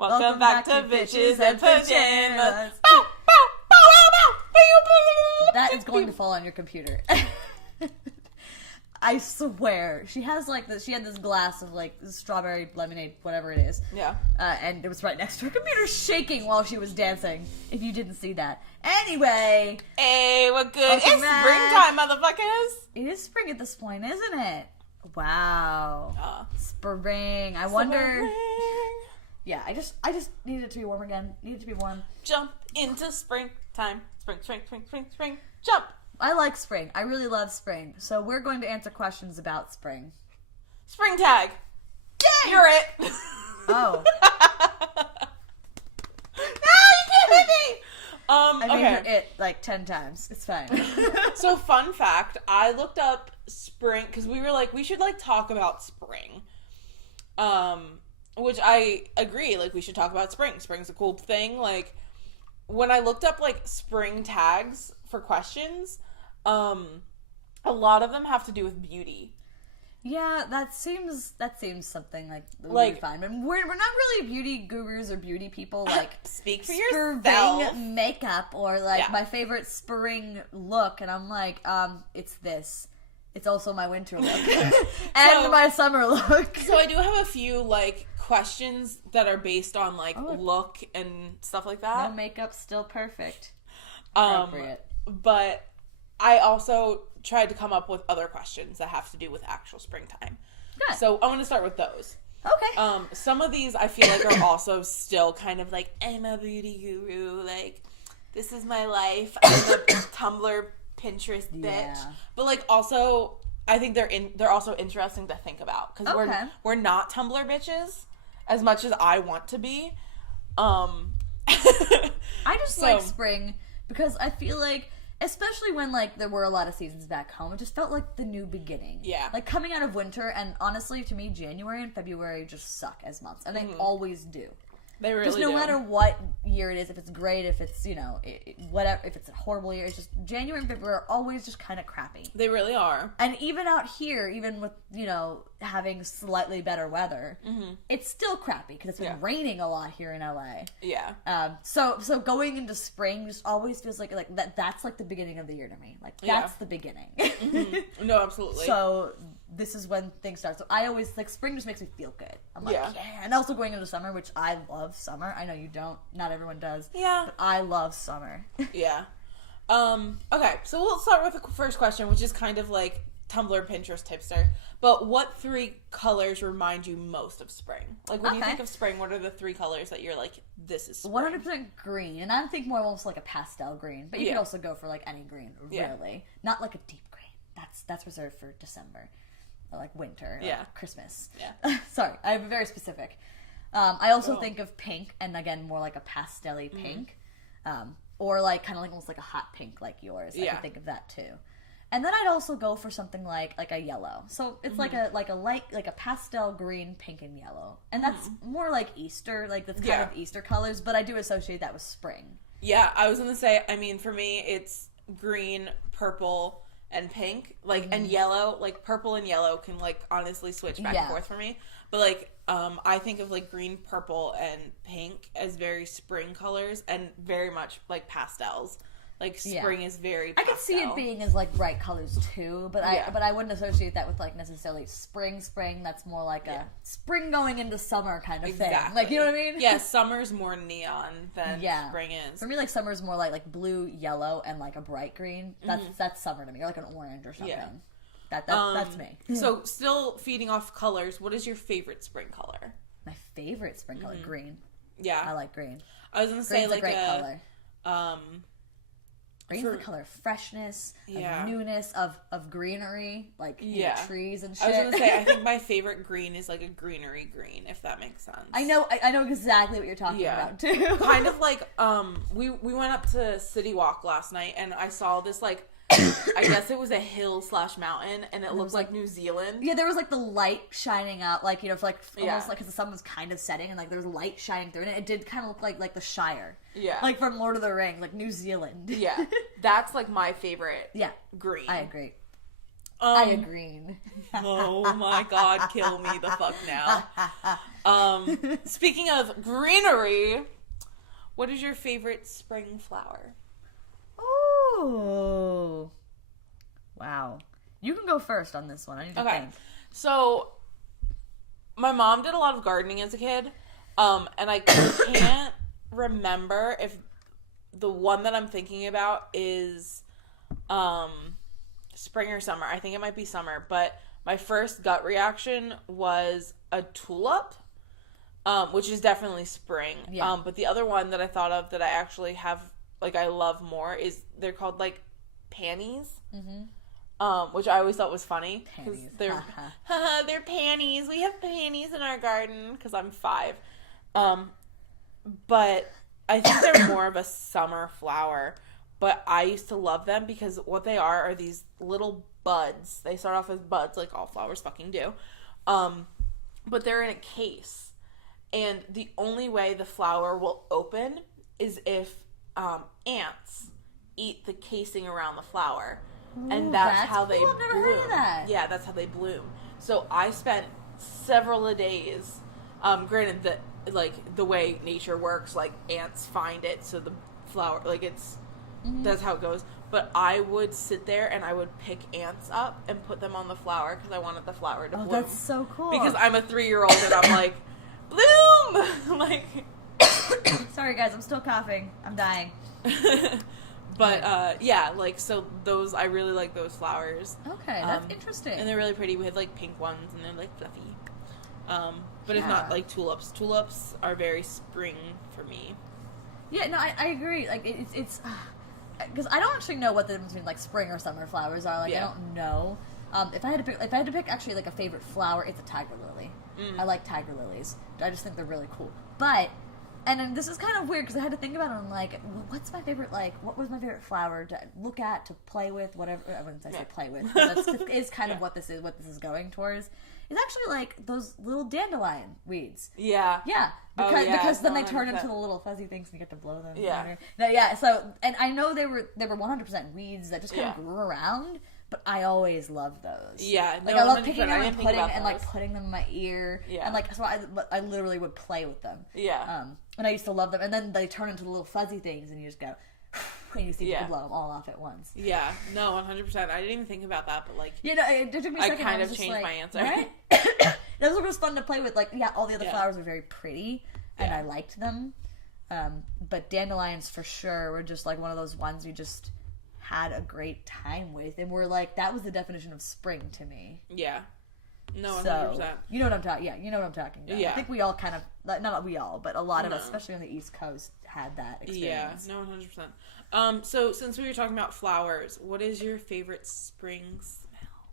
Welcome back to Bitches and Pajamas. That is going to fall on your computer. I swear. She has like this. She had this glass of like strawberry lemonade, whatever it is. Yeah. And it was right next to her computer, shaking while she was dancing. If you didn't see that. Anyway. Hey, what good? It's springtime, motherfuckers. It is spring at this point, isn't it? Wow. Spring. I wonder. Yeah, I just need it to be warm again. Need it to be warm. Jump into springtime. Spring. Jump. I like spring. I really love spring. So we're going to answer questions about spring. Spring tag. Yay! You're it. Oh. No, you can't hit me. I made her Okay. it like 10 times. It's fine. So fun fact, I looked up spring because we were like, we should like talk about spring. Which I agree, like we should talk about spring. Spring's a cool thing. Like when I looked up like spring tags for questions, a lot of them have to do with beauty. Yeah, that seems something like we Like- would find. But we're not really beauty gurus or beauty people. Like Speak for spring yourself. makeup or like Yeah. my favorite spring look, and I'm like, it's this. It's also my winter look and my summer look. So I do have a few like questions that are based on like Oh. look and stuff like that. No makeup, still perfect. Appropriate. But I also tried to come up with other questions that have to do with actual springtime. Good. So I'm going to start with those. Okay. Some of these I feel like are also still kind of like, I'm a beauty guru, like, this is my life, I'm a Tumblr, Pinterest bitch. Yeah. But like also, I think they're also interesting to think about, because Okay. we're not Tumblr bitches as much as I want to be. I just like spring because I feel like, especially when like there were a lot of seasons back home, it just felt like the new beginning. Yeah. Like coming out of winter, and honestly, to me, January and February just suck as months, and they always do. They really Just no do. matter what year it is, if it's great, if it's, whatever, if it's a horrible year, it's just January and February are always just kind of crappy. They really are. And even out here, even with, having slightly better weather, it's still crappy because it's been raining a lot here in LA. Yeah. So going into spring just always feels like that's like the beginning of the year to me. Like that's the beginning. No, absolutely. So this is when things start. So I always like spring just makes me feel good. I'm like, yeah. And also going into summer, which I love summer. I know you don't. Not everyone does. Yeah. But I love summer. Yeah. Okay, so we'll start with the first question, which is kind of like Tumblr, Pinterest tipster. But what 3 colors remind you most of spring? Like when you think of spring, what are the 3 colors that you're like, this is spring? 100% green, and I think more almost like a pastel green. But you could also go for like any green, really. Not like a deep green. That's reserved for December, or like winter, or Christmas. Yeah. Sorry, I'm very specific. I also think of pink, and again, more like a pastel-y pink, or like kind of like almost like a hot pink, like yours. I can think of that too. And then I'd also go for something like a yellow. So it's like a pastel green, pink, and yellow. And that's more like Easter, like that's kind of Easter colors, but I do associate that with spring. Yeah, I was gonna say, I mean, for me, it's green, purple, and pink. Like, and yellow, like purple and yellow can like honestly switch back and forth for me. But like, I think of like green, purple, and pink as very spring colors and very much like pastels. Like spring is very pastel. I could see it being as like bright colors too, but I wouldn't associate that with like necessarily spring. That's more like a spring going into summer kind of thing. Like, you know what I mean? Yeah, summer's more neon than spring is. For me, like summer's more like blue, yellow, and like a bright green. That's summer to me, or like an orange or something. Yeah. That's me. So still feeding off colors, what is your favorite spring color? My favorite spring color, green. Yeah. I like green. I was gonna say Green's like a great color. Green's the color of freshness, of newness, of greenery, like trees and shit. I was gonna say, I think my favorite green is like a greenery green, if that makes sense. I know exactly what you're talking about too. Kind of like we went up to City Walk last night, and I saw this like I guess it was a hill / mountain, and it looked like New Zealand. Yeah, there was like the light shining out, like, for like almost like because the sun was kind of setting, and like there was light shining through it. And it did kind of look like the Shire. Yeah, like from Lord of the Rings, like New Zealand. Yeah, that's like my favorite. Yeah, green. I agree. I agree. Oh my god, kill me the fuck now. Speaking of greenery, what is your favorite spring flower? Oh. Wow. You can go first on this one. I need to think. So, my mom did a lot of gardening as a kid, and I can't remember if the one that I'm thinking about is spring or summer. I think it might be summer, but my first gut reaction was a tulip, which is definitely spring. Yeah. But the other one that I thought of that I actually have, like, I love more is they're called, like, panties. Mm-hmm. Which I always thought was funny because they're panties. We have panties in our garden because I'm 5. But I think they're more of a summer flower. But I used to love them because what they are these little buds. They start off as buds, like all flowers fucking do. But they're in a case. And the only way the flower will open is if ants eat the casing around the flower. And that's how they bloom. I've never heard of that. Yeah, that's how they bloom. So I spent several days, granted that, like, the way nature works, like, ants find it, so the flower, like, it's, that's how it goes. But I would sit there and I would pick ants up and put them on the flower because I wanted the flower to bloom. Oh, that's so cool. Because I'm a 3-year-old and I'm like, bloom! Like, sorry guys, I'm still coughing. I'm dying. But, yeah, like, so those, I really like those flowers. Okay, that's interesting. And they're really pretty. We have, like, pink ones, and they're, like, fluffy. But if not, like, tulips. Tulips are very spring for me. Yeah, no, I agree. Like, it's because I don't actually know what the difference between, like, spring or summer flowers are. Like, I don't know. If I had to pick actually, like, a favorite flower, it's a tiger lily. I like tiger lilies. I just think they're really cool. But... And then this is kind of weird because I had to think about it. I'm like, what's my favorite, like, what was my favorite flower to look at, to play with, whatever. I wouldn't say play with, but that is kind of what this is going towards. It's actually like those little dandelion weeds. Yeah. Yeah. Because then 100%. They turn into the little fuzzy things and you get to blow them. Yeah. Yeah. So, and I know they were 100% weeds that just kind of grew around. But I always loved those. Yeah, no, like I love picking them and putting them in my ear. Yeah, and like so I literally would play with them. Yeah, and I used to love them. And then they turn into little fuzzy things, and you just go, and you see people blow them all off at once. Yeah, no, 100%. I didn't even think about that, but like, you know, it took me a second. I kind of changed my answer. Right? That was fun to play with. Like, all the other flowers were very pretty, and I liked them. But dandelions for sure were just like one of those ones you just had a great time with, and we're like, that was the definition of spring to me. Yeah. No, 100%. So, you know what I'm talking. Yeah, you know what I'm talking about. Yeah. I think we all kind of, not we all, but a lot of us, especially on the East Coast, had that experience. Yeah, no, 100%. So since we were talking about flowers, what is your favorite spring smell?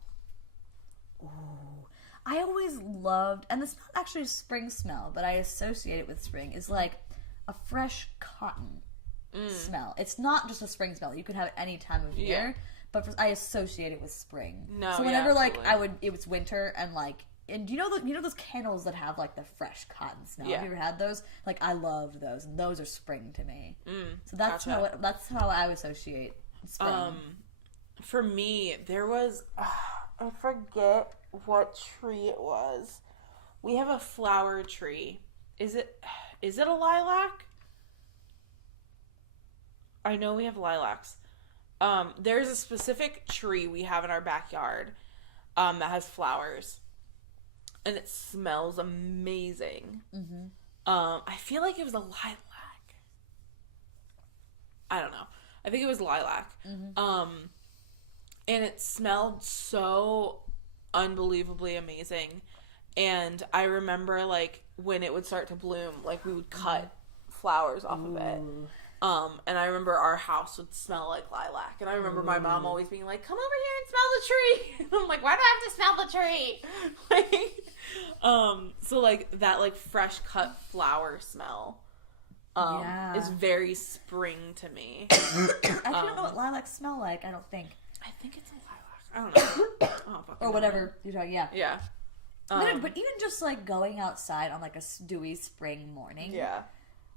Ooh, I always loved, and it's not actually a spring smell, but I associate it with spring, is like a fresh cotton. Smell. It's not just a spring smell. You could have it any time of year, but I associate it with spring. No, so whenever it was winter and like, and you know those candles that have like the fresh cotton smell. Have you ever had those? Like, I love those, and those are spring to me. So that's how I associate spring. For me, there was I forget what tree it was. We have a flower tree. Is it a lilac? I know we have lilacs. There's a specific tree we have in our backyard that has flowers. And it smells amazing. Mm-hmm. I feel like it was a lilac. I don't know. I think it was lilac. Mm-hmm. And it smelled so unbelievably amazing. And I remember, like, when it would start to bloom, like, we would cut flowers off of it. And I remember our house would smell like lilac. And I remember my mom always being like, come over here and smell the tree. And I'm like, why do I have to smell the tree? Like, so, like, that, like, fresh cut flower smell is very spring to me. I don't know what lilacs smell like, I don't think. I think it's a lilac. I don't know. Or whatever you're talking, yeah. But even just, like, going outside on, like, a dewy spring morning. Yeah.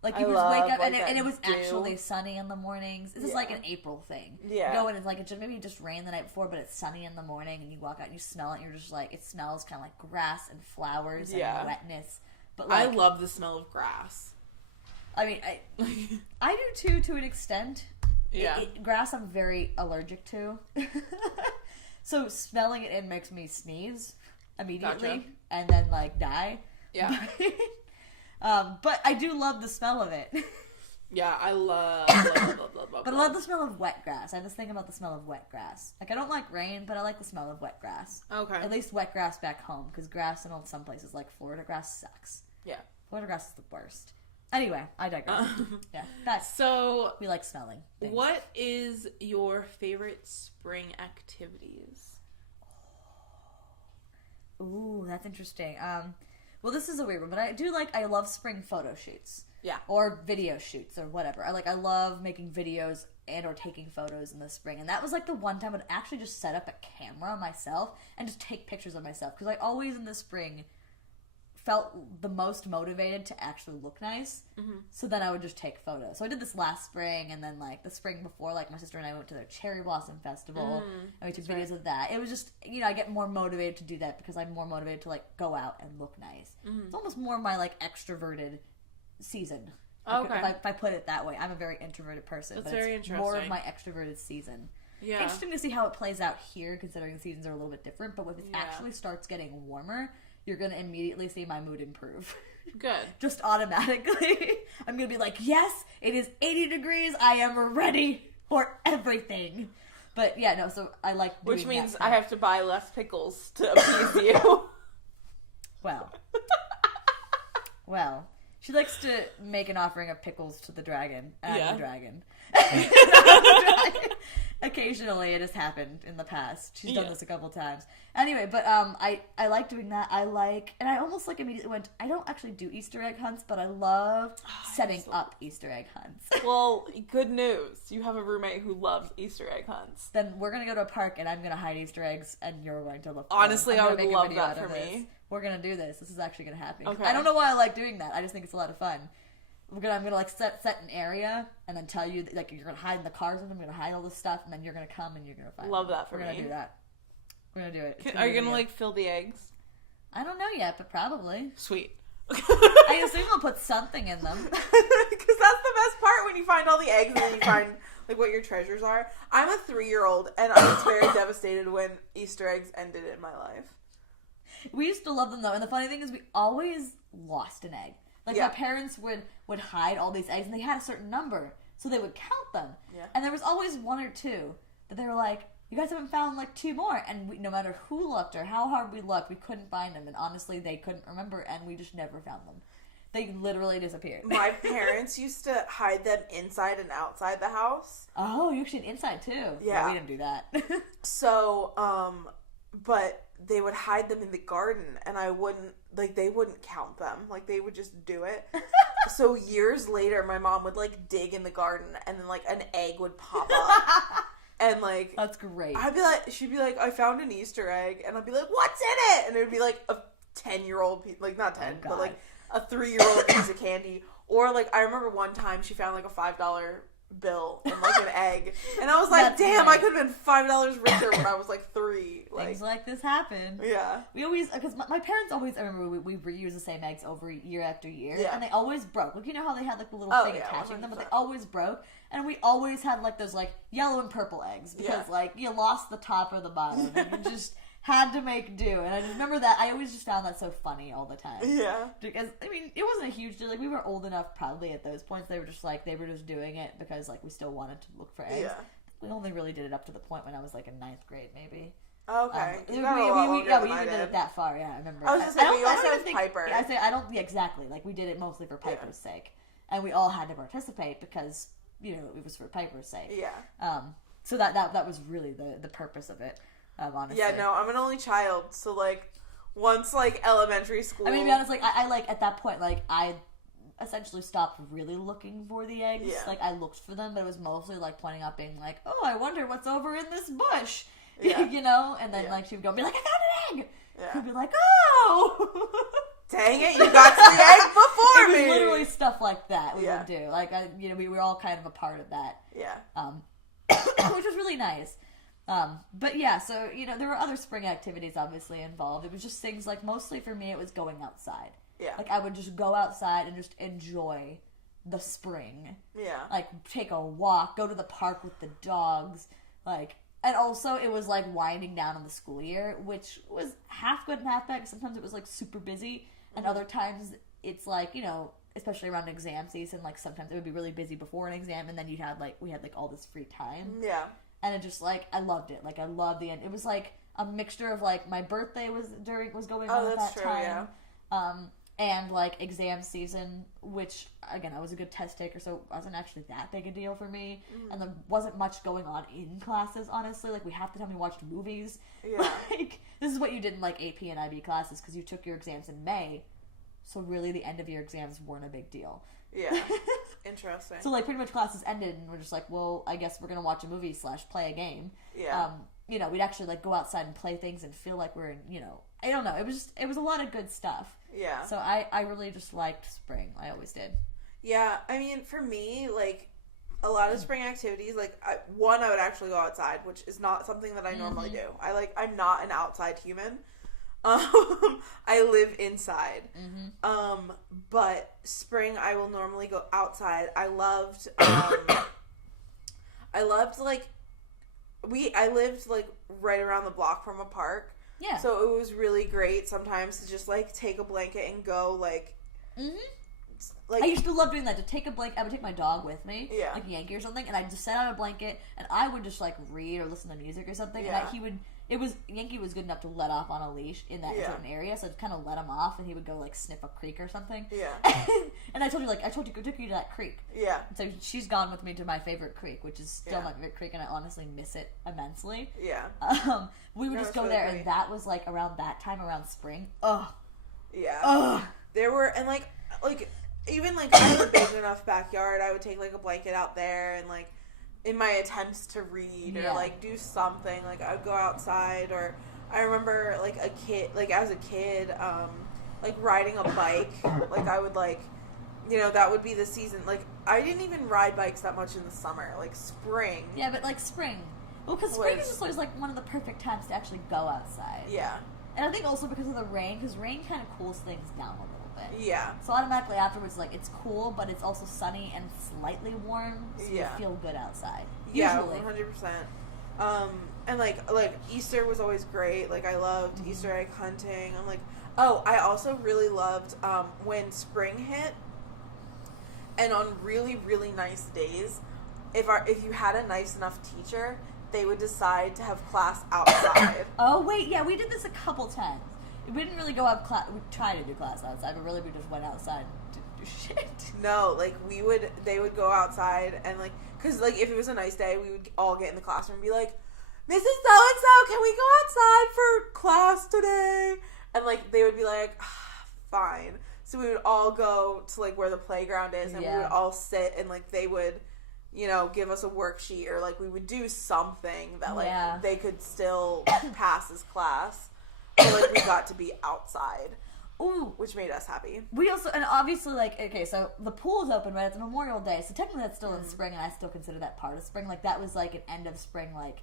Like, you just wake up, and it was actually sunny in the mornings. This is like an April thing. Yeah. You go in, and it's like, maybe it just rained the night before, but it's sunny in the morning, and you walk out, and you smell it, and you're just like, it smells kind of like grass and flowers and wetness. But like, I love the smell of grass. I mean, I do too, to an extent. Yeah. Grass I'm very allergic to. So smelling it in makes me sneeze immediately, and then, like, die. Yeah. But I do love the smell of it. Yeah, I love. But I love the smell of wet grass. I just think about the smell of wet grass. Like, I don't like rain, but I like the smell of wet grass. Okay. At least wet grass back home, because grass in some places, like Florida grass, sucks. Yeah. Florida grass is the worst. Anyway, I digress. So we like smelling things. What is your favorite spring activities? Ooh, that's interesting. Well, this is a weird one, but I love spring photo shoots. Yeah. Or video shoots or whatever. I love making videos and or taking photos in the spring. And that was like the one time I'd actually just set up a camera myself and just take pictures of myself. Because I always in the spring felt the most motivated to actually look nice. Mm-hmm. So then I would just take photos. So I did this last spring, and then like the spring before, like my sister and I went to their cherry blossom festival, and we took videos of that. It was just, I get more motivated to do that because I'm more motivated to like go out and look nice. Mm-hmm. It's almost more my like extroverted season. Okay. If I put it that way. I'm a very introverted person. That's but very it's interesting. More of my extroverted season. Yeah. Interesting to see how it plays out here, considering the seasons are a little bit different. But when it actually starts getting warmer, you're going to immediately see my mood improve. Good. Just automatically. I'm going to be like, yes, it is 80 degrees. I am ready for everything. But yeah, no, so I like doing Which means I have to buy less pickles to appease you. Well, she likes to make an offering of pickles to the dragon. The dragon. Occasionally it has happened in the past. She's done this a couple times. Anyway, but I like doing that. And I almost like immediately went, I don't actually do Easter egg hunts, but I love setting up Easter egg hunts. Well, good news. You have a roommate who loves Easter egg hunts. Then we're going to go to a park and I'm going to hide Easter eggs and you're going to look for Honestly, them. I would love that for me. We're going to do this. This is actually going to happen. Okay. I don't know why I like doing that. I just think it's a lot of fun. I'm gonna like set an area and then tell you like you're gonna hide in the cars and I'm gonna hide all this stuff and then you're gonna come and you're gonna find Love that for me. We're gonna do that. We're gonna do it. Are you gonna like fill the eggs? I don't know yet, but probably. Sweet. I assume we'll put something in them. Because that's the best part when you find all the eggs and then you find like what your treasures are. I'm a 3-year-old and I was very devastated when Easter eggs ended in my life. We used to love them though, and the funny thing is we always lost an egg. Like, my parents would hide all these eggs, and they had a certain number, so they would count them. Yeah. And there was always 1 or 2 that they were like, you guys haven't found, like, 2 more. And no matter who looked or how hard we looked, we couldn't find them. And honestly, they couldn't remember, and we just never found them. They literally disappeared. My parents used to hide them inside and outside the house. Oh, you actually inside, too. Yeah. We didn't do that. So, but they would hide them in the garden, and they wouldn't count them. Like, they would just do it. So years later, my mom would, like, dig in the garden, and then, like, an egg would pop up. And, like... That's great. She'd be like, I found an Easter egg. And I'd be like, what's in it? And it would be, like, a 10-year-old piece... Like, not 10, but, like, a 3-year-old piece of candy. Or, like, I remember one time she found, like, a $5 bill and like an egg, and I was like, damn, nice. I could have been $5 richer when I was like 3. Things like this happen. Yeah, we always, because my parents always, I remember we reused the same eggs over year after year, and they always broke. Like, you know how they had like the little thing attaching 100%. Them, but they always broke, and we always had like those like yellow and purple eggs because like you lost the top or the bottom, and you just had to make do. And I just remember that. I always just found that so funny all the time. Yeah. Because, I mean, it wasn't a huge deal. Like, we were old enough probably at those points. They were just doing it because, like, we still wanted to look for eggs. Yeah. We only really did it up to the point when I was, like, in 9th grade, maybe. Okay. We even did it that far, yeah, I remember. I was just saying, we also had Piper. Exactly. Like, we did it mostly for Piper's sake. And we all had to participate because, you know, it was for Piper's sake. Yeah. So that was really the purpose of it. Honestly. Yeah, no, I'm an only child, so, like, once, like, elementary school... I mean, to be honest, like, I like, at that point, like, I essentially stopped really looking for the eggs. Yeah. Like, I looked for them, but it was mostly, like, pointing out, being like, oh, I wonder what's over in this bush, you know? And then, like, she would go be like, I found an egg! Yeah. I'd be like, oh! Dang it, you got to the egg before was literally stuff like that we would do. Like, we were all kind of a part of that. Yeah. Which was really nice. But yeah, so, there were other spring activities obviously involved. It was just things like, mostly for me, it was going outside. Yeah. Like, I would just go outside and just enjoy the spring. Yeah. Like, take a walk, go to the park with the dogs, like, and also it was, like, winding down on the school year, which was half good and half bad. Sometimes it was, like, super busy, and other times it's, like, especially around exam season, like, sometimes it would be really busy before an exam, and then we had, all this free time. Yeah. And it just, like, I loved it. Like, I loved the end. It was, like, a mixture of, like, my birthday was going on at that time. Yeah. And, like, exam season, which, again, I was a good test taker, so it wasn't actually that big a deal for me. And there wasn't much going on in classes, honestly. Like, half the time we watched movies. Yeah. Like, this is what you did in, like, AP and IB classes, because you took your exams in May, so really the end of your exams weren't a big deal. Yeah. Interesting. So, like, pretty much classes ended, and we're just like, well, I guess we're going to watch a movie / play a game. Yeah. We'd actually, like, go outside and play things and feel like we're in, I don't know. It was a lot of good stuff. Yeah. So I really just liked spring. I always did. Yeah. I mean, for me, like, a lot of spring activities, like, I would actually go outside, which is not something that I normally do. I'm not an outside human. I live inside. But spring, I will normally go outside. I lived, like, right around the block from a park. Yeah. So it was really great sometimes to just, like, take a blanket and go, like... Like, I used to love doing that. To take a blanket, I would take my dog with me, like Yankee or something, and I'd just set out a blanket, and I would just, like, read or listen to music or something, and Yankee was good enough to let off on a leash in that certain area, so I'd kind of let him off, and he would go, like, sniff a creek or something. Yeah. And I told you took you to that creek. Yeah. And so she's gone with me to my favorite creek, which is still my favorite creek, and I honestly miss it immensely. Yeah. We would just go there, and that was, like, around that time, around spring. Ugh. Yeah. Ugh. There were, and, like, even, like, I have a big enough backyard, I would take, like, a blanket out there, and, like, in my attempts to read or, like, do something, like, I would go outside, or I remember, like, as a kid, like, riding a bike, like, I would, like, that would be the season, like, I didn't even ride bikes that much in the summer, like, spring. Yeah, but, like, spring. Well, because spring is just always, like, one of the perfect times to actually go outside. Yeah. And I think also because of the rain, because rain kind of cools things down a little bit. Yeah. So automatically afterwards, like, it's cool, but it's also sunny and slightly warm, so you feel good outside. Usually. 100%. And, like, Easter was always great. Like, I loved Easter egg hunting. I'm like, I also really loved, when spring hit, and on really, really nice days, if you had a nice enough teacher, they would decide to have class outside. Oh, wait, yeah, we did this a couple times. We didn't really go out class. We tried to do class outside, but really we just went outside to do shit. No, like, they would go outside, and, like, because, like, if it was a nice day, we would all get in the classroom and be like, Mrs. So-and-so, can we go outside for class today? And, like, they would be like, fine. So we would all go to, like, where the playground is, and we would all sit, and, like, they would, give us a worksheet, or, like, we would do something that, like, they could still pass as class. But, like, we got to be outside. Ooh. Which made us happy. We also, and obviously, like, okay, so the pool is open, right? It's Memorial Day, so technically that's still in spring, and I still consider that part of spring. Like, that was, like, an end of spring, like,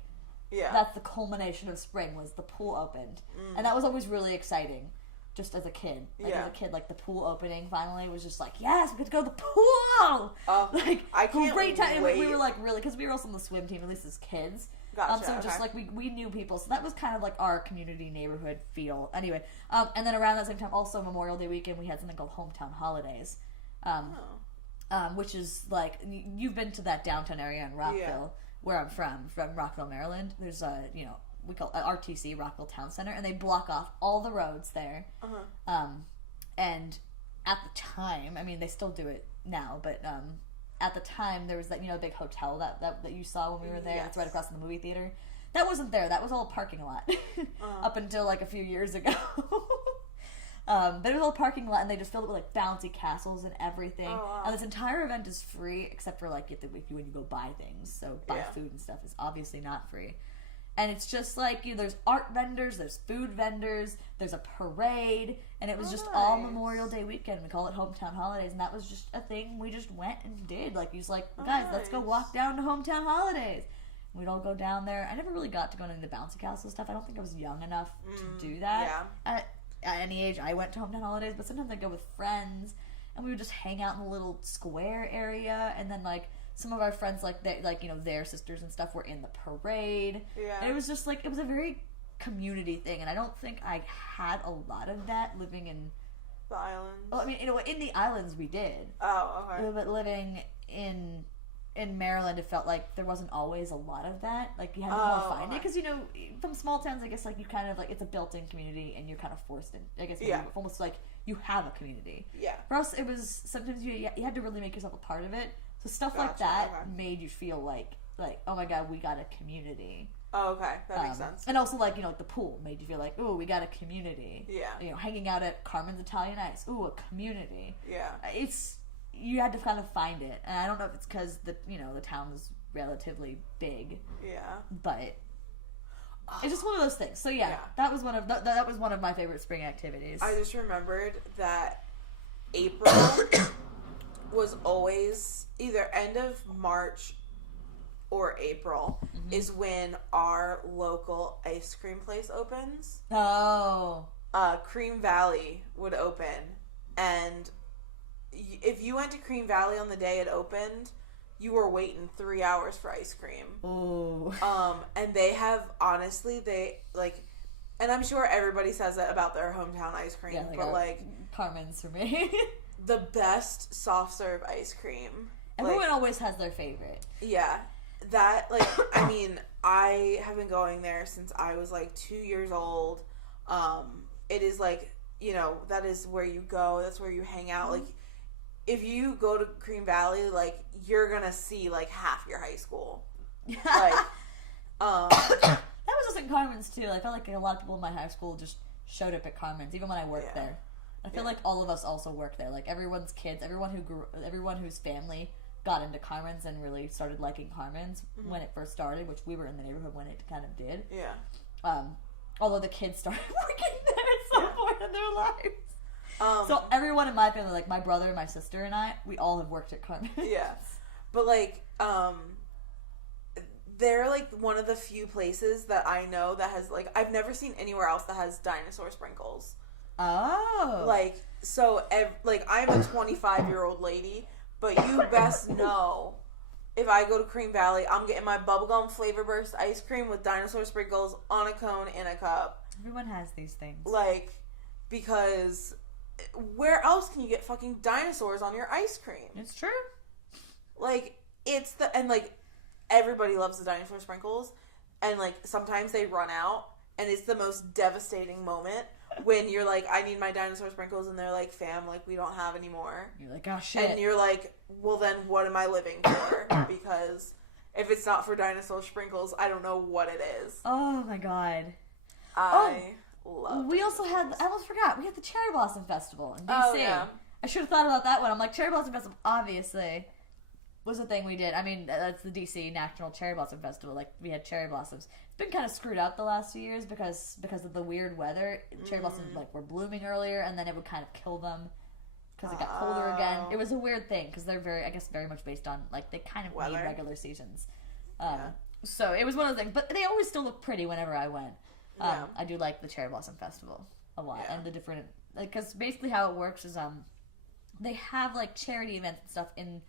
that's the culmination of spring, was the pool opened. And that was always really exciting, just as a kid. Like, as a kid, like, the pool opening finally was just like, yes, we get to go to the pool! Like, I can't great time. wait. And we were, like, really, because we were also on the swim team, at least as kids. Gotcha, so just, like, we knew people, so that was kind of, like, our community neighborhood feel. Anyway, and then around that same time, also Memorial Day weekend, we had something called Hometown Holidays, which is, like, you've been to that downtown area in Rockville, where I'm from Rockville, Maryland. There's a, we call it RTC, Rockville Town Center, and they block off all the roads there. And at the time, I mean, they still do it now, but, at the time, there was that, big hotel that you saw when we were there. Yes. It's right across from the movie theater. That wasn't there. That was all a parking lot. Up until, like, a few years ago. But it was all a parking lot, and they just filled it with, like, bouncy castles and everything. Oh, wow. And this entire event is free, except for, like, when you go buy things. So buy food and stuff is obviously not free. And it's just like, there's art vendors, there's food vendors, there's a parade, and it was just all Memorial Day weekend. We call it Hometown Holidays, and that was just a thing we just went and did. Like, he's like, guys, let's go walk down to Hometown Holidays. We'd all go down there. I never really got to go into the bouncy castle stuff. I don't think I was young enough to do that. Yeah. At any age, I went to Hometown Holidays, but sometimes I'd go with friends, and we would just hang out in the little square area, and then, like, some of our friends, their sisters and stuff were in the parade. Yeah. And it was just, like, it was a very community thing, and I don't think I had a lot of that living in... The islands? Well, I mean, in the islands we did. Oh, okay. But living in Maryland, it felt like there wasn't always a lot of that. Like, you had to find it. Because, from small towns, I guess, like, you kind of, like, it's a built-in community, and you're kind of forced in. I guess, almost like you have a community. Yeah. For us, it was, sometimes you had to really make yourself a part of it. So stuff like that made you feel like, oh my god, we got a community. Oh, okay. That makes sense. And also, like, the pool made you feel like, ooh, we got a community. Yeah. Hanging out at Carmen's Italian Ice. Ooh, a community. Yeah. You had to kind of find it. And I don't know if it's because the town is relatively big. Yeah. But it's just one of those things. So yeah. That was one of my favorite spring activities. I just remembered that April was always either end of March or April is when our local ice cream place opens. Oh. Cream Valley would open, and if you went to Cream Valley on the day it opened, you were waiting 3 hours for ice cream. Ooh. And they have, honestly, and I'm sure everybody says that about their hometown ice cream, but Carmen's for me. The best soft serve ice cream. Everyone always has their favorite. Yeah. That, I mean, I have been going there since I was, 2 years old. It is, that is where you go. That's where you hang out. If you go to Cream Valley, you're gonna see, half your high school. That was just in Carmen's, too. I felt like a lot of people in my high school just showed up at Carmen's, even when I worked there. I feel like all of us also worked there. Everyone's kids, everyone whose family got into Carmen's and really started liking Carmen's when it first started, which we were in the neighborhood when it kind of did. Yeah. Although the kids started working there at some point in their lives. So everyone in my family, my brother, my sister, and I, we all have worked at Carmen's. Yeah. But, they're, one of the few places that I know that has, I've never seen anywhere else that has dinosaur sprinkles. Oh. I'm a 25-year-old lady, but you best know if I go to Cream Valley, I'm getting my bubblegum flavor burst ice cream with dinosaur sprinkles on a cone in a cup. Everyone has these things. Because where else can you get fucking dinosaurs on your ice cream? It's true. Everybody loves the dinosaur sprinkles, and, sometimes they run out, and it's the most devastating moment when you're I need my dinosaur sprinkles, and they're fam, we don't have any more. You're oh shit. And you're well then what am I living for? Because if it's not for dinosaur sprinkles, I don't know what it is. Oh my god. I love we also had, I almost forgot, we had the Cherry Blossom Festival in DC. Oh, yeah. I should have thought about that one. I'm Cherry Blossom Festival, obviously, was a thing we did. I mean, that's the DC National Cherry Blossom Festival. We had cherry blossoms. It's been kind of screwed up the last few years because of the weird weather. Cherry blossoms were blooming earlier, and then it would kind of kill them because it got colder again. It was a weird thing because they're very much based on they kind of need regular seasons. So it was one of those things, but they always still look pretty whenever I went. I do like the Cherry Blossom Festival a lot, and the different because basically how it works is they have charity events and stuff in,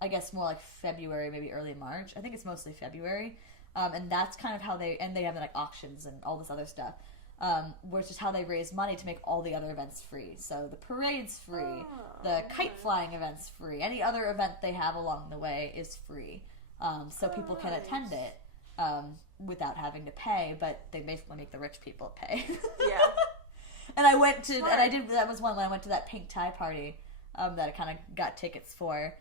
I guess, more February, maybe early March. I think it's mostly February. And that's kind of how they have auctions and all this other stuff, which is how they raise money to make all the other events free. So the parade's free, the kite flying event's free, any other event they have along the way is free. So people can attend it without having to pay, but they basically make the rich people pay. Yeah. And I went to, that was one when I went to that pink tie party that I kind of got tickets for.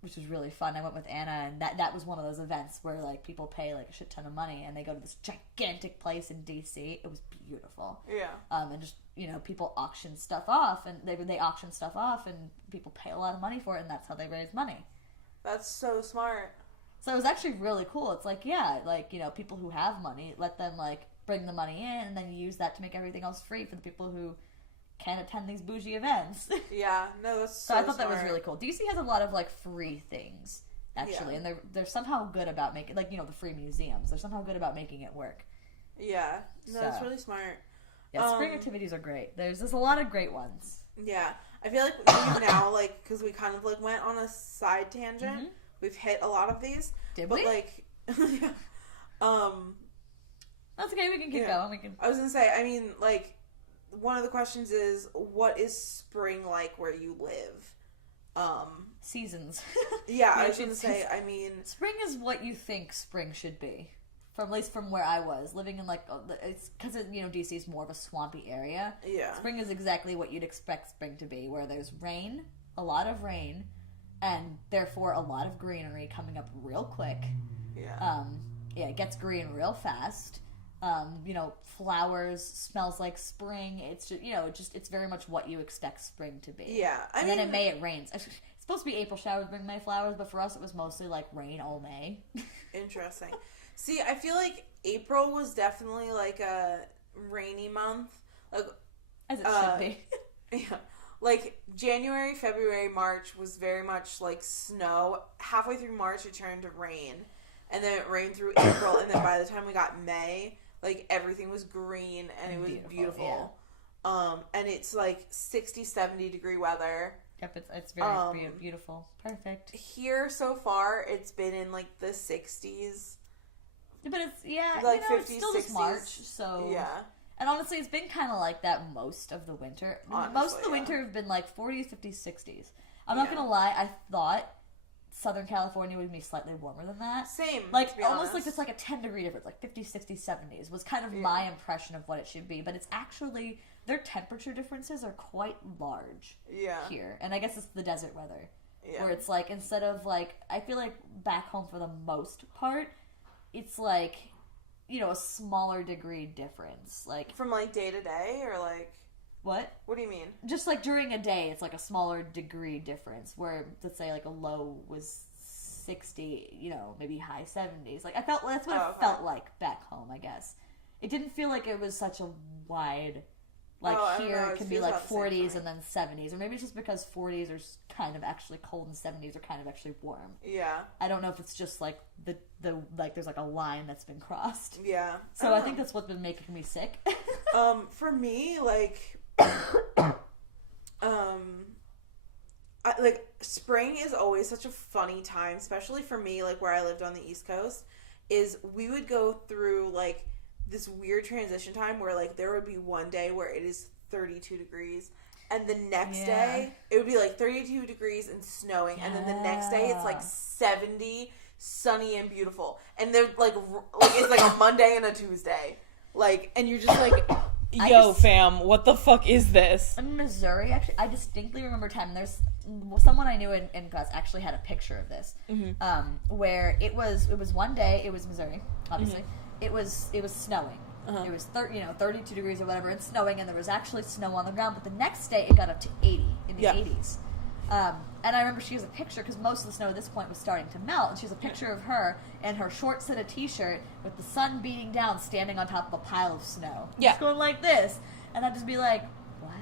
Which was really fun. I went with Anna, and that was one of those events where people pay a shit ton of money, and they go to this gigantic place in DC. It was beautiful. Yeah. And just people auction stuff off, and they auction stuff off, and people pay a lot of money for it, and that's how they raise money. That's so smart. So it was actually really cool. It's like, yeah, like, you know, people who have money, let them, like, bring the money in, and then you use that to make everything else free for the people who can't attend these bougie events. Yeah, no, that's so I thought that was really cool. DC has a lot of, like, free things, actually, and they're somehow good about making, like, you know, the free museums. They're somehow good about making it work. Yeah, no, that's really smart. Yeah, spring activities are great. There's a lot of great ones. Yeah, I feel like we now, like, because we kind of, like, went on a side tangent, mm-hmm. We've hit a lot of these. Did but we? Like, that's okay, we can keep going. I was gonna say, I mean, like, one of the questions is, what is spring like where you live? Seasons. Yeah, I was gonna say, I mean... Spring is what you think spring should be. At least from where I was. Living in, like, it's because, you know, DC is more of a swampy area. Yeah. Spring is exactly what you'd expect spring to be, where there's rain, a lot of rain, and therefore a lot of greenery coming up real quick. Yeah. It gets green real fast. You know, flowers, smells like spring. It's just, you know, it's very much what you expect spring to be. Yeah. And then in May it rains. It's supposed to be April showers bring May flowers, but for us it was mostly like rain all May. Interesting. See, I feel like April was definitely like a rainy month. Like, as it should be. Yeah. Like, January, February, March was very much like snow. Halfway through March, it turned to rain. And then it rained through April. And then by the time we got May, like, everything was green and it was beautiful. Yeah. And it's like 60, 70 degree weather. Yep, it's very beautiful. Perfect. Here so far, it's been in like the 60s. But it's, yeah, like, you know, 50s, it's still 60s. just March, so... Yeah. And honestly, it's been kind of like that most of the winter. Honestly, most of the winter have been like 40s, 50s, 60s. I'm not going to lie, I thought Southern California would be slightly warmer than that. Same, like, to be almost honest. like it's like a 10 degree difference, like 50s, 60s, 70s was kind of my impression of what it should be. But it's actually, their temperature differences are quite large here. And I guess it's the desert weather. Yeah. Where it's like, instead of like, I feel like back home for the most part, it's like... you know, a smaller degree difference. Like, from, like, day to day, or, like... What? What do you mean? Just, like, during a day, it's, like, a smaller degree difference, where, let's say, like, a low was 60, you know, maybe high 70s. Like, that's what it felt like back home, I guess. It didn't feel like it was such a wide... Like, here it can be, like, 40s and then 70s. Or maybe it's just because 40s are kind of actually cold and 70s are kind of actually warm. Yeah. I don't know if it's just, like, the like, there's, like, a line that's been crossed. Yeah. So I think that's what's been making me sick. For me, like... like, spring is always such a funny time, especially for me, like, where I lived on the East Coast, is we would go through, like... this weird transition time where, like, there would be one day where it is 32 degrees and the next day it would be like 32 degrees and snowing, and then the next day it's like 70, sunny and beautiful, and they're like it's like a Monday and a Tuesday, like, and you're just like, yo, fam, what the fuck is this? In Missouri, actually, I distinctly remember time. There's someone I knew in class actually had a picture of this, where it was one day. It was Missouri, obviously. Mm-hmm. It was snowing. It was 32 degrees or whatever, and snowing, and there was actually snow on the ground. But the next day, it got up to 80 in the 80s. And I remember she has a picture, because most of the snow at this point was starting to melt, and she has a picture of her in her short set of t-shirt with the sun beating down, standing on top of a pile of snow. Yeah. Just going like this. And I'd just be like, what?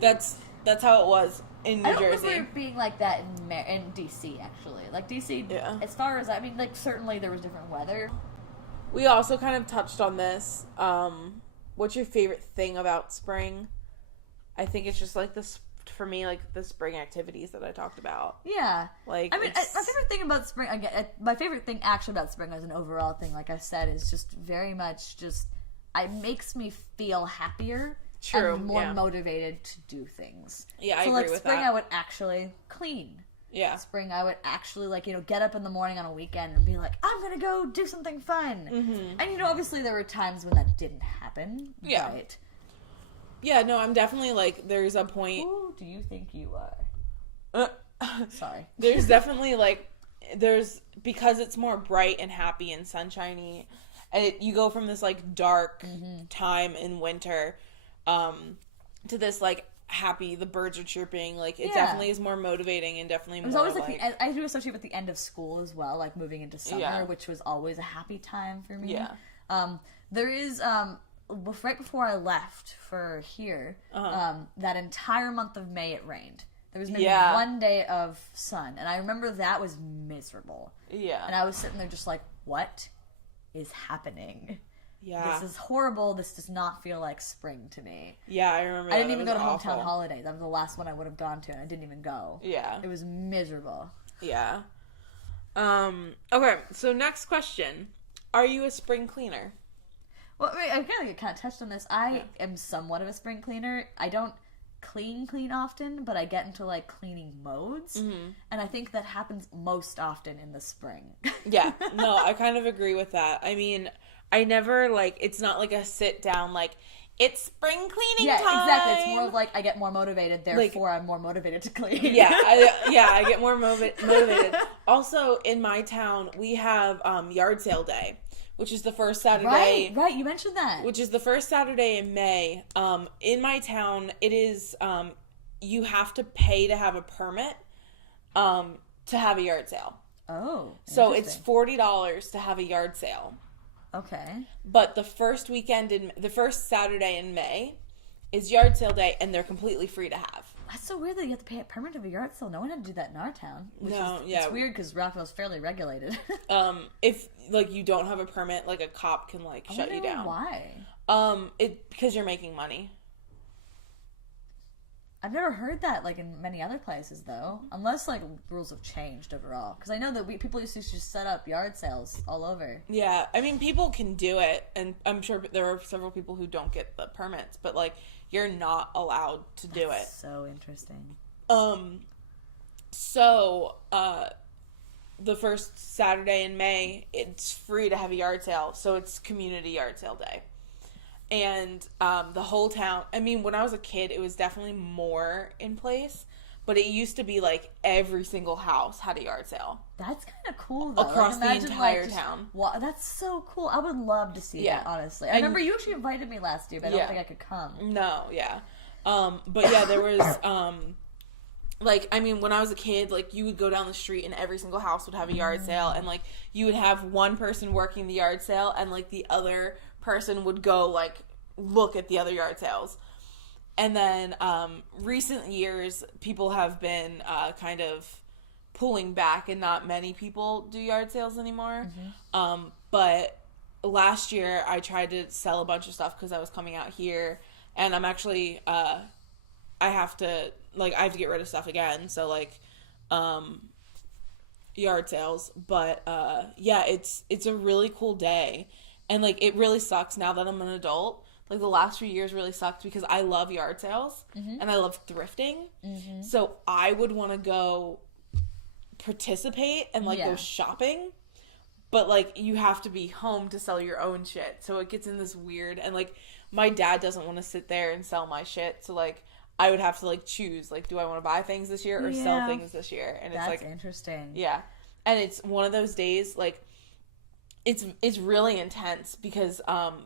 That's how it was in New Jersey. I don't remember it being like that in D.C., actually. Like, D.C., as far as, I mean, like, certainly there was different weather. We also kind of touched on this. What's your favorite thing about spring? I think it's just like this, for me, like the spring activities that I talked about. Yeah. Like, I mean, my favorite thing about spring, again, my favorite thing actually about spring as an overall thing, like I said, is just very much just, it makes me feel happier. True. And more motivated to do things. Yeah, I agree with that. So, like, spring I would actually clean. Yeah. Spring, I would actually, like, you know, get up in the morning on a weekend and be like, I'm gonna go do something fun. Mm-hmm. And, you know, obviously there were times when that didn't happen. Yeah. But... yeah, no, I'm definitely, like, there's a point... Who do you think you are? Sorry. There's definitely, like, because it's more bright and happy and sunshiny, and you go from this, like, dark time in winter, to this, like, happy, the birds are chirping, like, it definitely is more motivating and definitely more, always like I do associate with the end of school as well, like moving into summer, which was always a happy time for me. There is, right before I left for here, that entire month of May it rained. There was maybe one day of sun, and I remember that was miserable. Yeah. And I was sitting there just like, what is happening? Yeah. This is horrible. This does not feel like spring to me. Yeah, I remember I didn't even go to Hometown Holiday. That was the last one I would have gone to, and I didn't even go. Yeah. It was miserable. Yeah. Okay, so next question. Are you a spring cleaner? Well, I kind of touched on this. I am somewhat of a spring cleaner. I don't clean often, but I get into like cleaning modes, and I think that happens most often in the spring. Yeah, no, I kind of agree with that. I mean, I never like, it's not like a sit down like, it's spring cleaning time. Yeah, exactly. It's more of like I get more motivated, therefore I'm more motivated to clean. I get more motivated. Also, in my town, we have yard sale day, which is the first Saturday. Right, you mentioned that. Which is the first Saturday in May. In my town, it is, you have to pay to have a permit to have a yard sale. Oh, so it's $40 to have a yard sale. Okay. But the first Saturday in May is yard sale day, and they're completely free to have. That's so weird that you have to pay a permit to have a yard sale. No one had to do that in our town. It's weird because Rockville's fairly regulated. If like you don't have a permit, like a cop can like shut you down. Why? Because you're making money. I've never heard that like in many other places though, unless like rules have changed overall. Because I know that people used to just set up yard sales all over. Yeah, I mean people can do it, and I'm sure there are several people who don't get the permits, but like you're not allowed to do it. So interesting. So the first Saturday in May, it's free to have a yard sale, so it's community yard sale day. And the whole town, I mean, when I was a kid, it was definitely more in place, but it used to be like every single house had a yard sale. That's kind of cool, though. Across the entire town. Wow, that's so cool. I would love to see that, honestly. I remember you actually invited me last year, but I don't think I could come. No, yeah. But yeah, there was, like, I mean, when I was a kid, like, you would go down the street and every single house would have a yard sale, and, like, you would have one person working the yard sale, and, like, the other person would go, like, look at the other yard sales. And then, recent years, people have been, kind of pulling back, and not many people do yard sales anymore. But last year, I tried to sell a bunch of stuff because I was coming out here, and I'm actually, I have to get rid of stuff again, so, like, yard sales, but, yeah, it's a really cool day, and, like, it really sucks now that I'm an adult. Like, the last few years really sucked because I love yard sales, and I love thrifting, so I would want to go participate and, like, go shopping, but, like, you have to be home to sell your own shit, so it gets in this weird, and, like, my dad doesn't want to sit there and sell my shit, so, like, I would have to, like, choose, like, do I want to buy things this year or sell things this year? And it's, like... That's interesting. Yeah. And it's one of those days, like, it's really intense because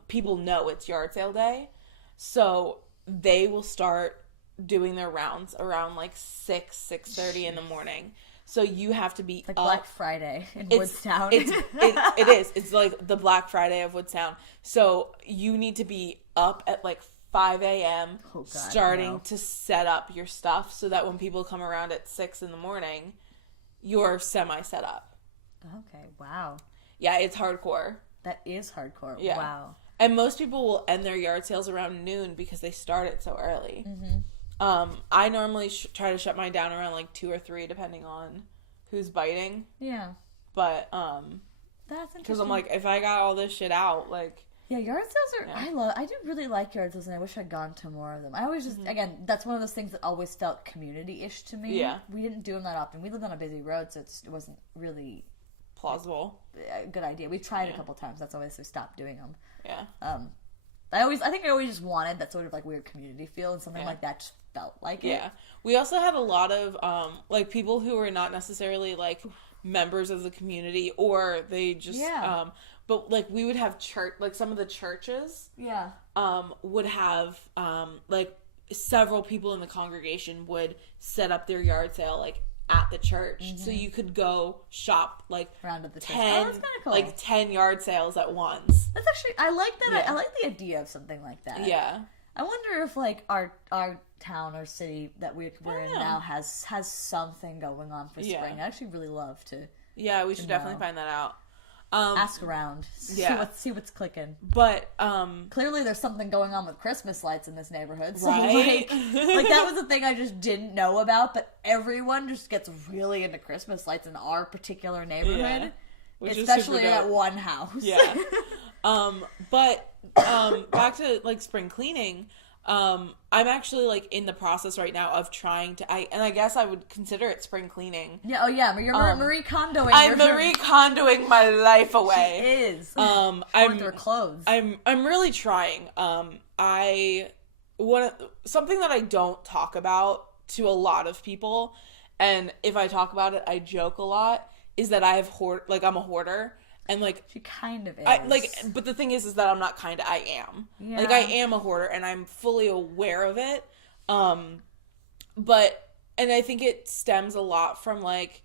people know it's yard sale day. So they will start doing their rounds around, like, 6:30 in the morning. So you have to be like up. Black Friday in Woodstown. It is. It's like the Black Friday of Woodstown. So you need to be up at, like, 5 a.m. starting to set up your stuff so that when people come around at 6 in the morning, you're semi-set up. Okay, wow. Yeah, it's hardcore. That is hardcore. Yeah. Wow. And most people will end their yard sales around noon because they start it so early. I normally try to shut mine down around, like, 2 or 3, depending on who's biting. Yeah. But, that's interesting. Because I'm like, if I got all this shit out, like... Yeah, yard sales are, I do really like yard sales, and I wish I'd gone to more of them. I always just, again, that's one of those things that always felt community-ish to me. Yeah. We didn't do them that often. We lived on a busy road, so it wasn't really... plausible. A good idea. We tried a couple times. That's why we stopped doing them. Yeah. I think I always just wanted that sort of, like, weird community feel, and something like that just felt like it. Yeah. We also had a lot of, like, people who were not necessarily, like, members of the community, or they just, but, like, we would have church, like, some of the churches, would have, like, several people in the congregation would set up their yard sale, like, at the church. So you could go shop, like, around at the 10, that's cool. like, 10 yard sales at once. That's actually, I like that. Yeah. I like the idea of something like that. Yeah. I wonder if, like, our town or city that we're in now has something going on for spring. I actually really love to. Yeah, we should definitely find that out. Ask around. See what's clicking. But clearly there's something going on with Christmas lights in this neighborhood. So right? like that was a thing I just didn't know about, but everyone just gets really into Christmas lights in our particular neighborhood. Yeah. Especially at one house. Yeah. But back to, like, spring cleaning. I'm actually, like, in the process right now of trying to, I guess I would consider it spring cleaning. Yeah, you're Marie Kondoing. I'm Marie Kondoing my life away. She is. I'm with her clothes. I'm really trying. Something that I don't talk about to a lot of people, and if I talk about it, I joke a lot, is that I'm a hoarder. And, like, she kind of is. But the thing is that I'm not kind of, I am. Yeah. Like, I am a hoarder, and I'm fully aware of it. And I think it stems a lot from, like,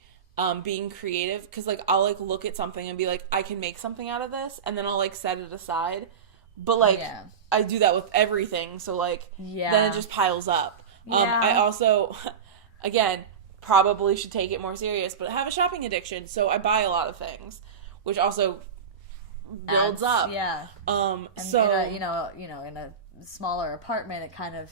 being creative. Because, like, I'll, like, look at something and be like, I can make something out of this. And then I'll, like, set it aside. But, like, I do that with everything. So, like, then it just piles up. I also, again, probably should take it more serious, but I have a shopping addiction. So I buy a lot of things, which also builds up. Yeah. And so in a smaller apartment, it kind of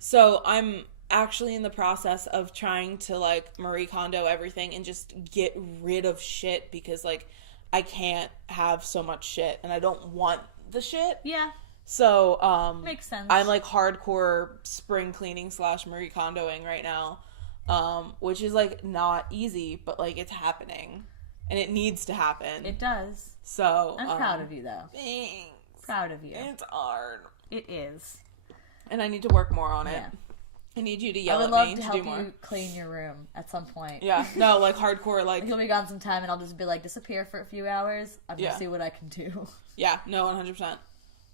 So I'm actually in the process of trying to, like, Marie Kondo everything and just get rid of shit because, like, I can't have so much shit and I don't want the shit. Yeah. So makes sense. I'm, like, hardcore spring cleaning / Marie Kondoing right now, which is, like, not easy, but, like, it's happening. And it needs to happen. It does. So I'm proud of you, though. Thanks. Proud of you. It's hard. It is. And I need to work more on it. I need you to yell at me to do more. I would love to help you clean your room at some point. Yeah. No, like, hardcore, like... You'll be gone some time, and I'll just be like, disappear for a few hours. I'm going to see what I can do. Yeah. No, 100%.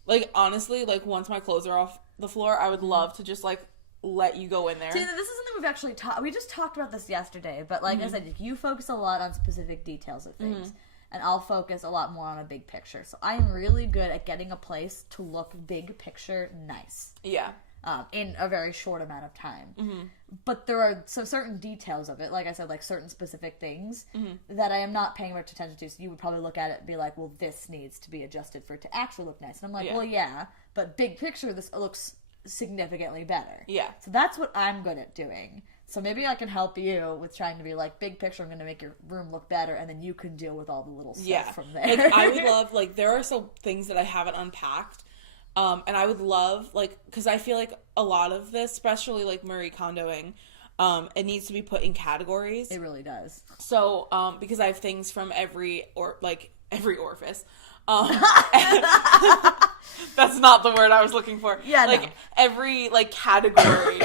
Like, honestly, like, once my clothes are off the floor, I would love to just, like, let you go in there. See, this is something we've actually we just talked about this yesterday, but like I said, you focus a lot on specific details of things, and I'll focus a lot more on a big picture. So I'm really good at getting a place to look big picture nice. Yeah. In a very short amount of time. But there are certain details of it, like I said, like certain specific things that I am not paying much attention to. So you would probably look at it and be like, well, this needs to be adjusted for it to actually look nice. And I'm like, well, yeah, but big picture, this looks significantly better. Yeah. So that's what I'm good at doing. So maybe I can help you with trying to be like, big picture, I'm going to make your room look better, and then you can deal with all the little stuff from there. Like, I would love, like, there are some things that I haven't unpacked, and I would love, like, because I feel like a lot of this, especially, like, Marie Kondoing, it needs to be put in categories. It really does. So, because I have things from every orifice. That's not the word I was looking for. Yeah, like, every, like, category,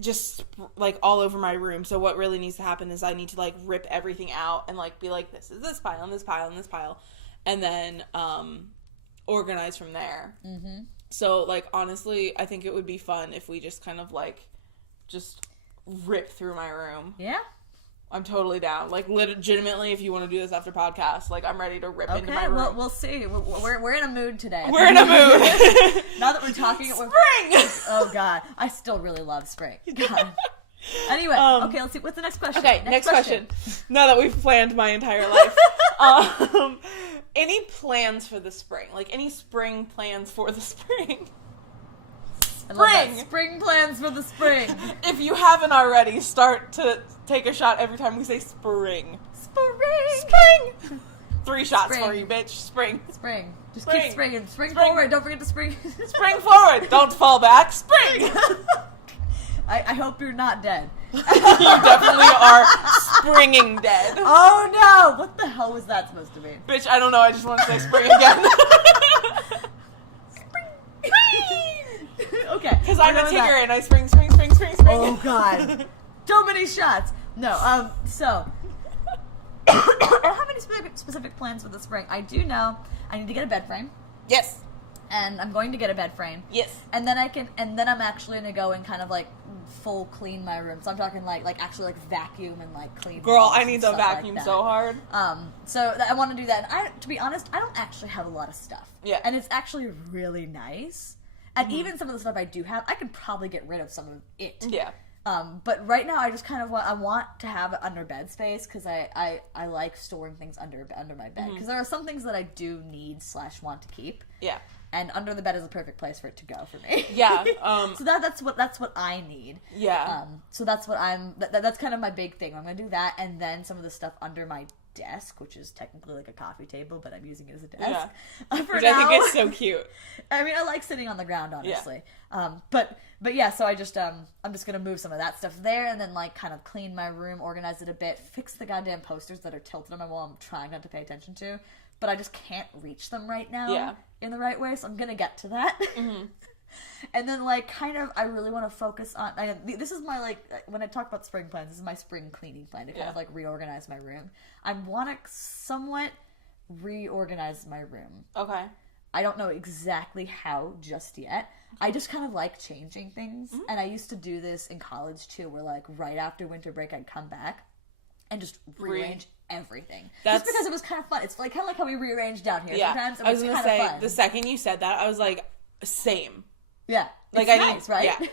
just, like, all over my room. So what really needs to happen is I need to, like, rip everything out and, like, be like, this is this pile and this pile and this pile, and then organize from there. So, like, honestly, I think it would be fun if we just kind of, like, just rip through my room. Yeah. I'm totally down. Like, legitimately, if you want to do this after podcast, like, I'm ready to rip into my room. Okay, we'll see. We're in a mood today. We're in a mood. Now that we're talking... Spring! Oh, God. I still really love spring. God. Anyway, okay, let's see. What's the next question? Okay, next question. Now that we've planned my entire life. Any plans for the spring? Like, any spring plans for the spring? Spring plans for the spring. If you haven't already, start to take a shot every time we say spring. Spring! 3 shots for you, bitch. Spring. Just keep springing. Spring forward. Don't forget to spring. Spring forward. Don't fall back. Spring! I hope you're not dead. You definitely are springing dead. Oh, no! What the hell was that supposed to mean? Bitch, I don't know. I just want to say spring again. Okay. Because I'm a Tigger and I spring. Oh, God. So many shots. No, so. I don't have any specific plans for the spring. I do know I need to get a bed frame. Yes. And I'm going to get a bed frame. Yes. And then I'm actually gonna go and kind of like full clean my room. So I'm talking like actually like vacuum and like clean. Girl, I need to vacuum like so hard. So I want to do that. And to be honest, I don't actually have a lot of stuff. Yeah. And it's actually really nice. And even some of the stuff I do have, I could probably get rid of some of it. Yeah. But right now, I just kind of want to have it under bed space because I like storing things under my bed because there are some things that I do need / want to keep. Yeah. And under the bed is a perfect place for it to go for me. Yeah. So that's what I need. Yeah. So that's what that's kind of my big thing. I'm gonna do that, and then some of the stuff under my desk, which is technically like a coffee table, but I'm using it as a desk. Yeah. Which now, I think is so cute. I mean, I like sitting on the ground, honestly. Yeah. But yeah, so I'm just gonna move some of that stuff there, and then like kind of clean my room, organize it a bit, fix the goddamn posters that are tilted on my wall. I'm trying not to pay attention to, but I just can't reach them right now in the right way. So I'm gonna get to that. Mm-hmm. And then, like, kind of, I really want to focus on... this is my, like... When I talk about spring plans, this is my spring cleaning plan to kind of, like, reorganize my room. I want to somewhat reorganize my room. Okay. I don't know exactly how just yet. I just kind of like changing things. Mm-hmm. And I used to do this in college, too, where, like, right after winter break, I'd come back and just rearrange everything. Just because it was kind of fun. It's, like, kind of like how we rearrange down here sometimes. I was going to say, the second you said that, I was like, same. Yeah, like it's nice, right? Yeah.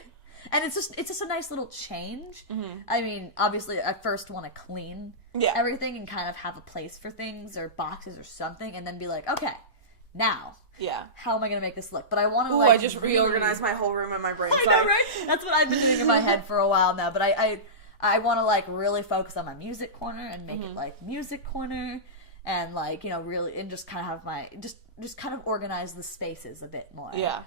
And it's just a nice little change. Mm-hmm. I mean, obviously, I first want to clean everything and kind of have a place for things or boxes or something, and then be like, okay, now, how am I going to make this look? But I want to. I just reorganize my whole room in my brain. I know, right? That's what I've been doing in my head for a while now. But I want to like really focus on my music corner and make it like music corner, and like really and just kind of have my just kind of organize the spaces a bit more. Yeah.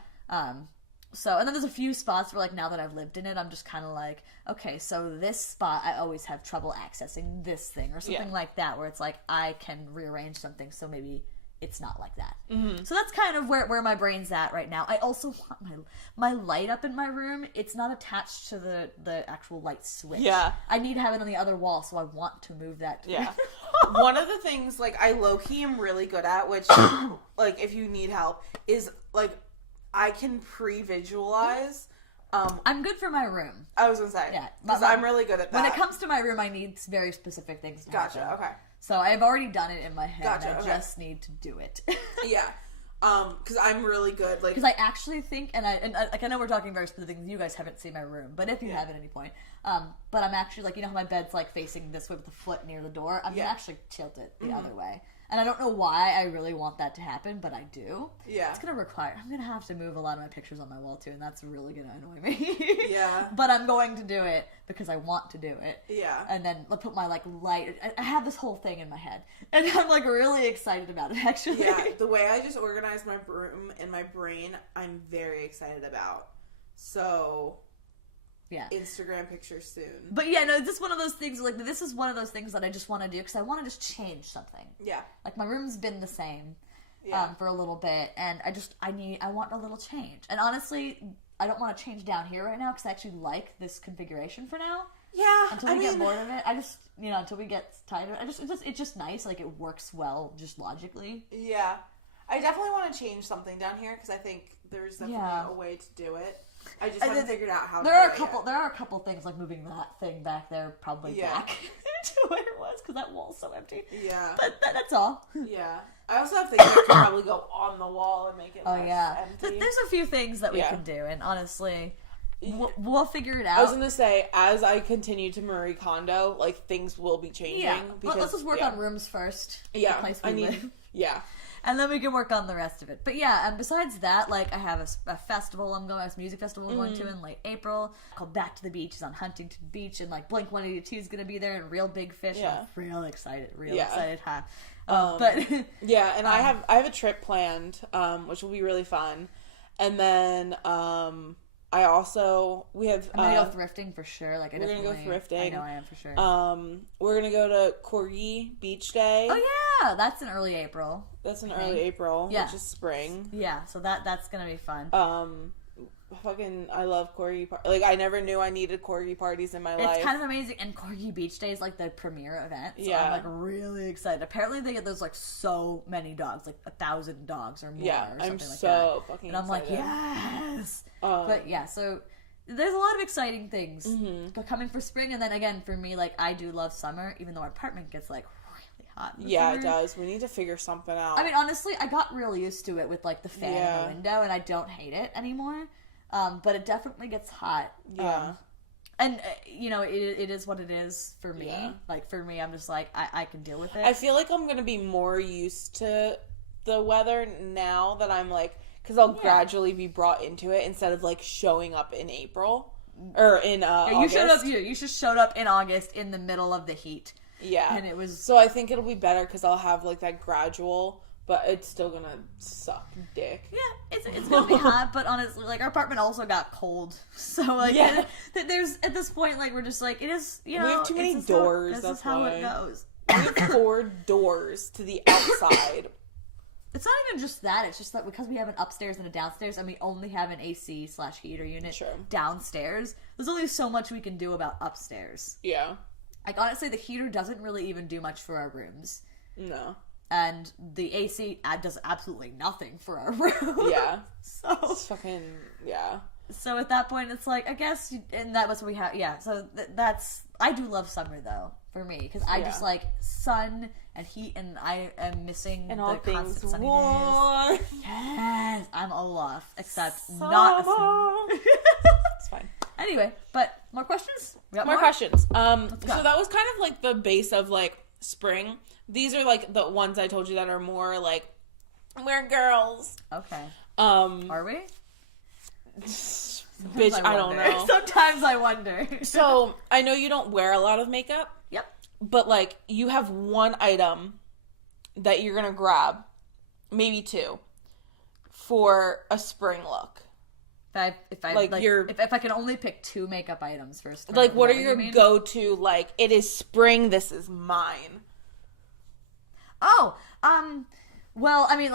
So, and then there's a few spots where, like, now that I've lived in it, I'm just kind of like, okay, so this spot, I always have trouble accessing this thing, or something like that, where it's like, I can rearrange something, so maybe it's not like that. Mm-hmm. So that's kind of where my brain's at right now. I also want my light up in my room. It's not attached to the actual light switch. Yeah. I need to have it on the other wall, so I want to move that. Yeah. One of the things, like, I low-key am really good at, which, like, if you need help, is, like, I can pre-visualize. I'm good for my room. I was going to say. Yeah. Because I'm really good at that. When it comes to my room, I need very specific things to happen. Gotcha, okay. So I've already done it in my head. Gotcha, I just need to do it. Yeah. Because I'm really good. Like, because I actually think, and I know we're talking very specific things. You guys haven't seen my room, but if you have at any point, but I'm actually like, how my bed's like facing this way with the foot near the door. I'm gonna actually tilt it the other way. And I don't know why I really want that to happen, but I do. Yeah. It's going to require... I'm going to have to move a lot of my pictures on my wall, too, and that's really going to annoy me. Yeah. But I'm going to do it because I want to do it. Yeah. And then I'll put my, like, light... I have this whole thing in my head. And I'm, like, really excited about it, actually. Yeah. The way I just organize my room in my brain, I'm very excited about. So... Yeah. Instagram pictures soon. But yeah, no, this is one of those things, like, this is one of those things that I just want to do, because I want to just change something. Yeah. Like, my room's been the same for a little bit, and I want a little change. And honestly, I don't want to change down here right now, because I actually like this configuration for now. Yeah. Until we get bored of it. I just, until we get tired of it, it's just nice, like, it works well, just logically. Yeah. I definitely want to change something down here, because I think there's definitely a way to do it. I just haven't figured out how to do it. There are a couple things, like moving that thing back there, probably back to where it was, because that wall's so empty. Yeah. But that's all. Yeah. I also have things that can probably go on the wall and make it less empty. There's a few things that we can do, and honestly, we'll figure it out. I was going to say, as I continue to Marie Kondo, like, things will be changing. Yeah. Because, let's just work on rooms first. Yeah. The place we live. Yeah. And then we can work on the rest of it. But yeah, and besides that, like, I have a festival a music festival I'm going to in late April called Back to the Beach. It's on Huntington Beach, and like Blink-182 is going to be there, and Real Big Fish. Yeah. I'm real excited, huh? But yeah, and I have a trip planned, which will be really fun. And then we have... I'm going to go thrifting for sure. Like, we're going to go thrifting. I know I am for sure. We're going to go to Corgi Beach Day. Oh, yeah! That's in early April. That's in early April, which is spring. Yeah, so that's going to be fun. I love corgi like, I never knew I needed corgi parties in my life. It's kind of amazing, and Corgi Beach Day is, like, the premier event, so I'm, like, really excited. Apparently they get those, like, so many dogs, like, 1,000 dogs or more, or something I'm like so that. fucking and I'm excited. like, yes! But, yeah, so there's a lot of exciting things coming for spring, and then, again, for me, like, I do love summer, even though our apartment gets, like, really hot in the summer. It does. We need to figure something out. I mean, honestly, I got real used to it with, like, the fan in the window, and I don't hate it anymore. But it definitely gets hot. Yeah. And, you know, it is what it is for me. Yeah. Like, for me, I'm just like, I can deal with it. I feel like I'm going to be more used to the weather now that I'm, like, because I'll gradually be brought into it instead of, like, showing up in April. Or in August. You just showed up in August in the middle of the heat. Yeah. And it was... So I think it'll be better because I'll have, like, that gradual... But it's still gonna suck dick. Yeah, it's gonna be hot, but honestly, like, our apartment also got cold. So, like, there's, at this point, like, we're just like, it is, you know... We have too many doors, that's how it goes. We have 4 doors to the outside. It's not even just that, it's just that because we have an upstairs and a downstairs, and we only have an AC/heater unit downstairs, there's only so much we can do about upstairs. Yeah. Like, honestly, the heater doesn't really even do much for our rooms. No. And the AC does absolutely nothing for our room. Yeah. So it's fucking, yeah. So at that point, it's like, I guess, and that was what we have, so that's, I do love summer, though, for me, because I just like sun and heat, and I am missing and the all constant things sunny warm. days. Yes! I'm all off, except summer. not a It's fine. Anyway, but more questions? We got more questions. So that was kind of like the base of, like, spring. These are, like, the ones I told you that are more, like, we're girls. Okay. Are we? Bitch, I don't know. Sometimes I wonder. So, I know you don't wear a lot of makeup. Yep. But, like, you have one item that you're gonna grab, maybe 2, for a spring look. If I can only pick 2 makeup items for spring. Like, what are your go-to, like, it is spring, this is mine? Oh, well, I mean,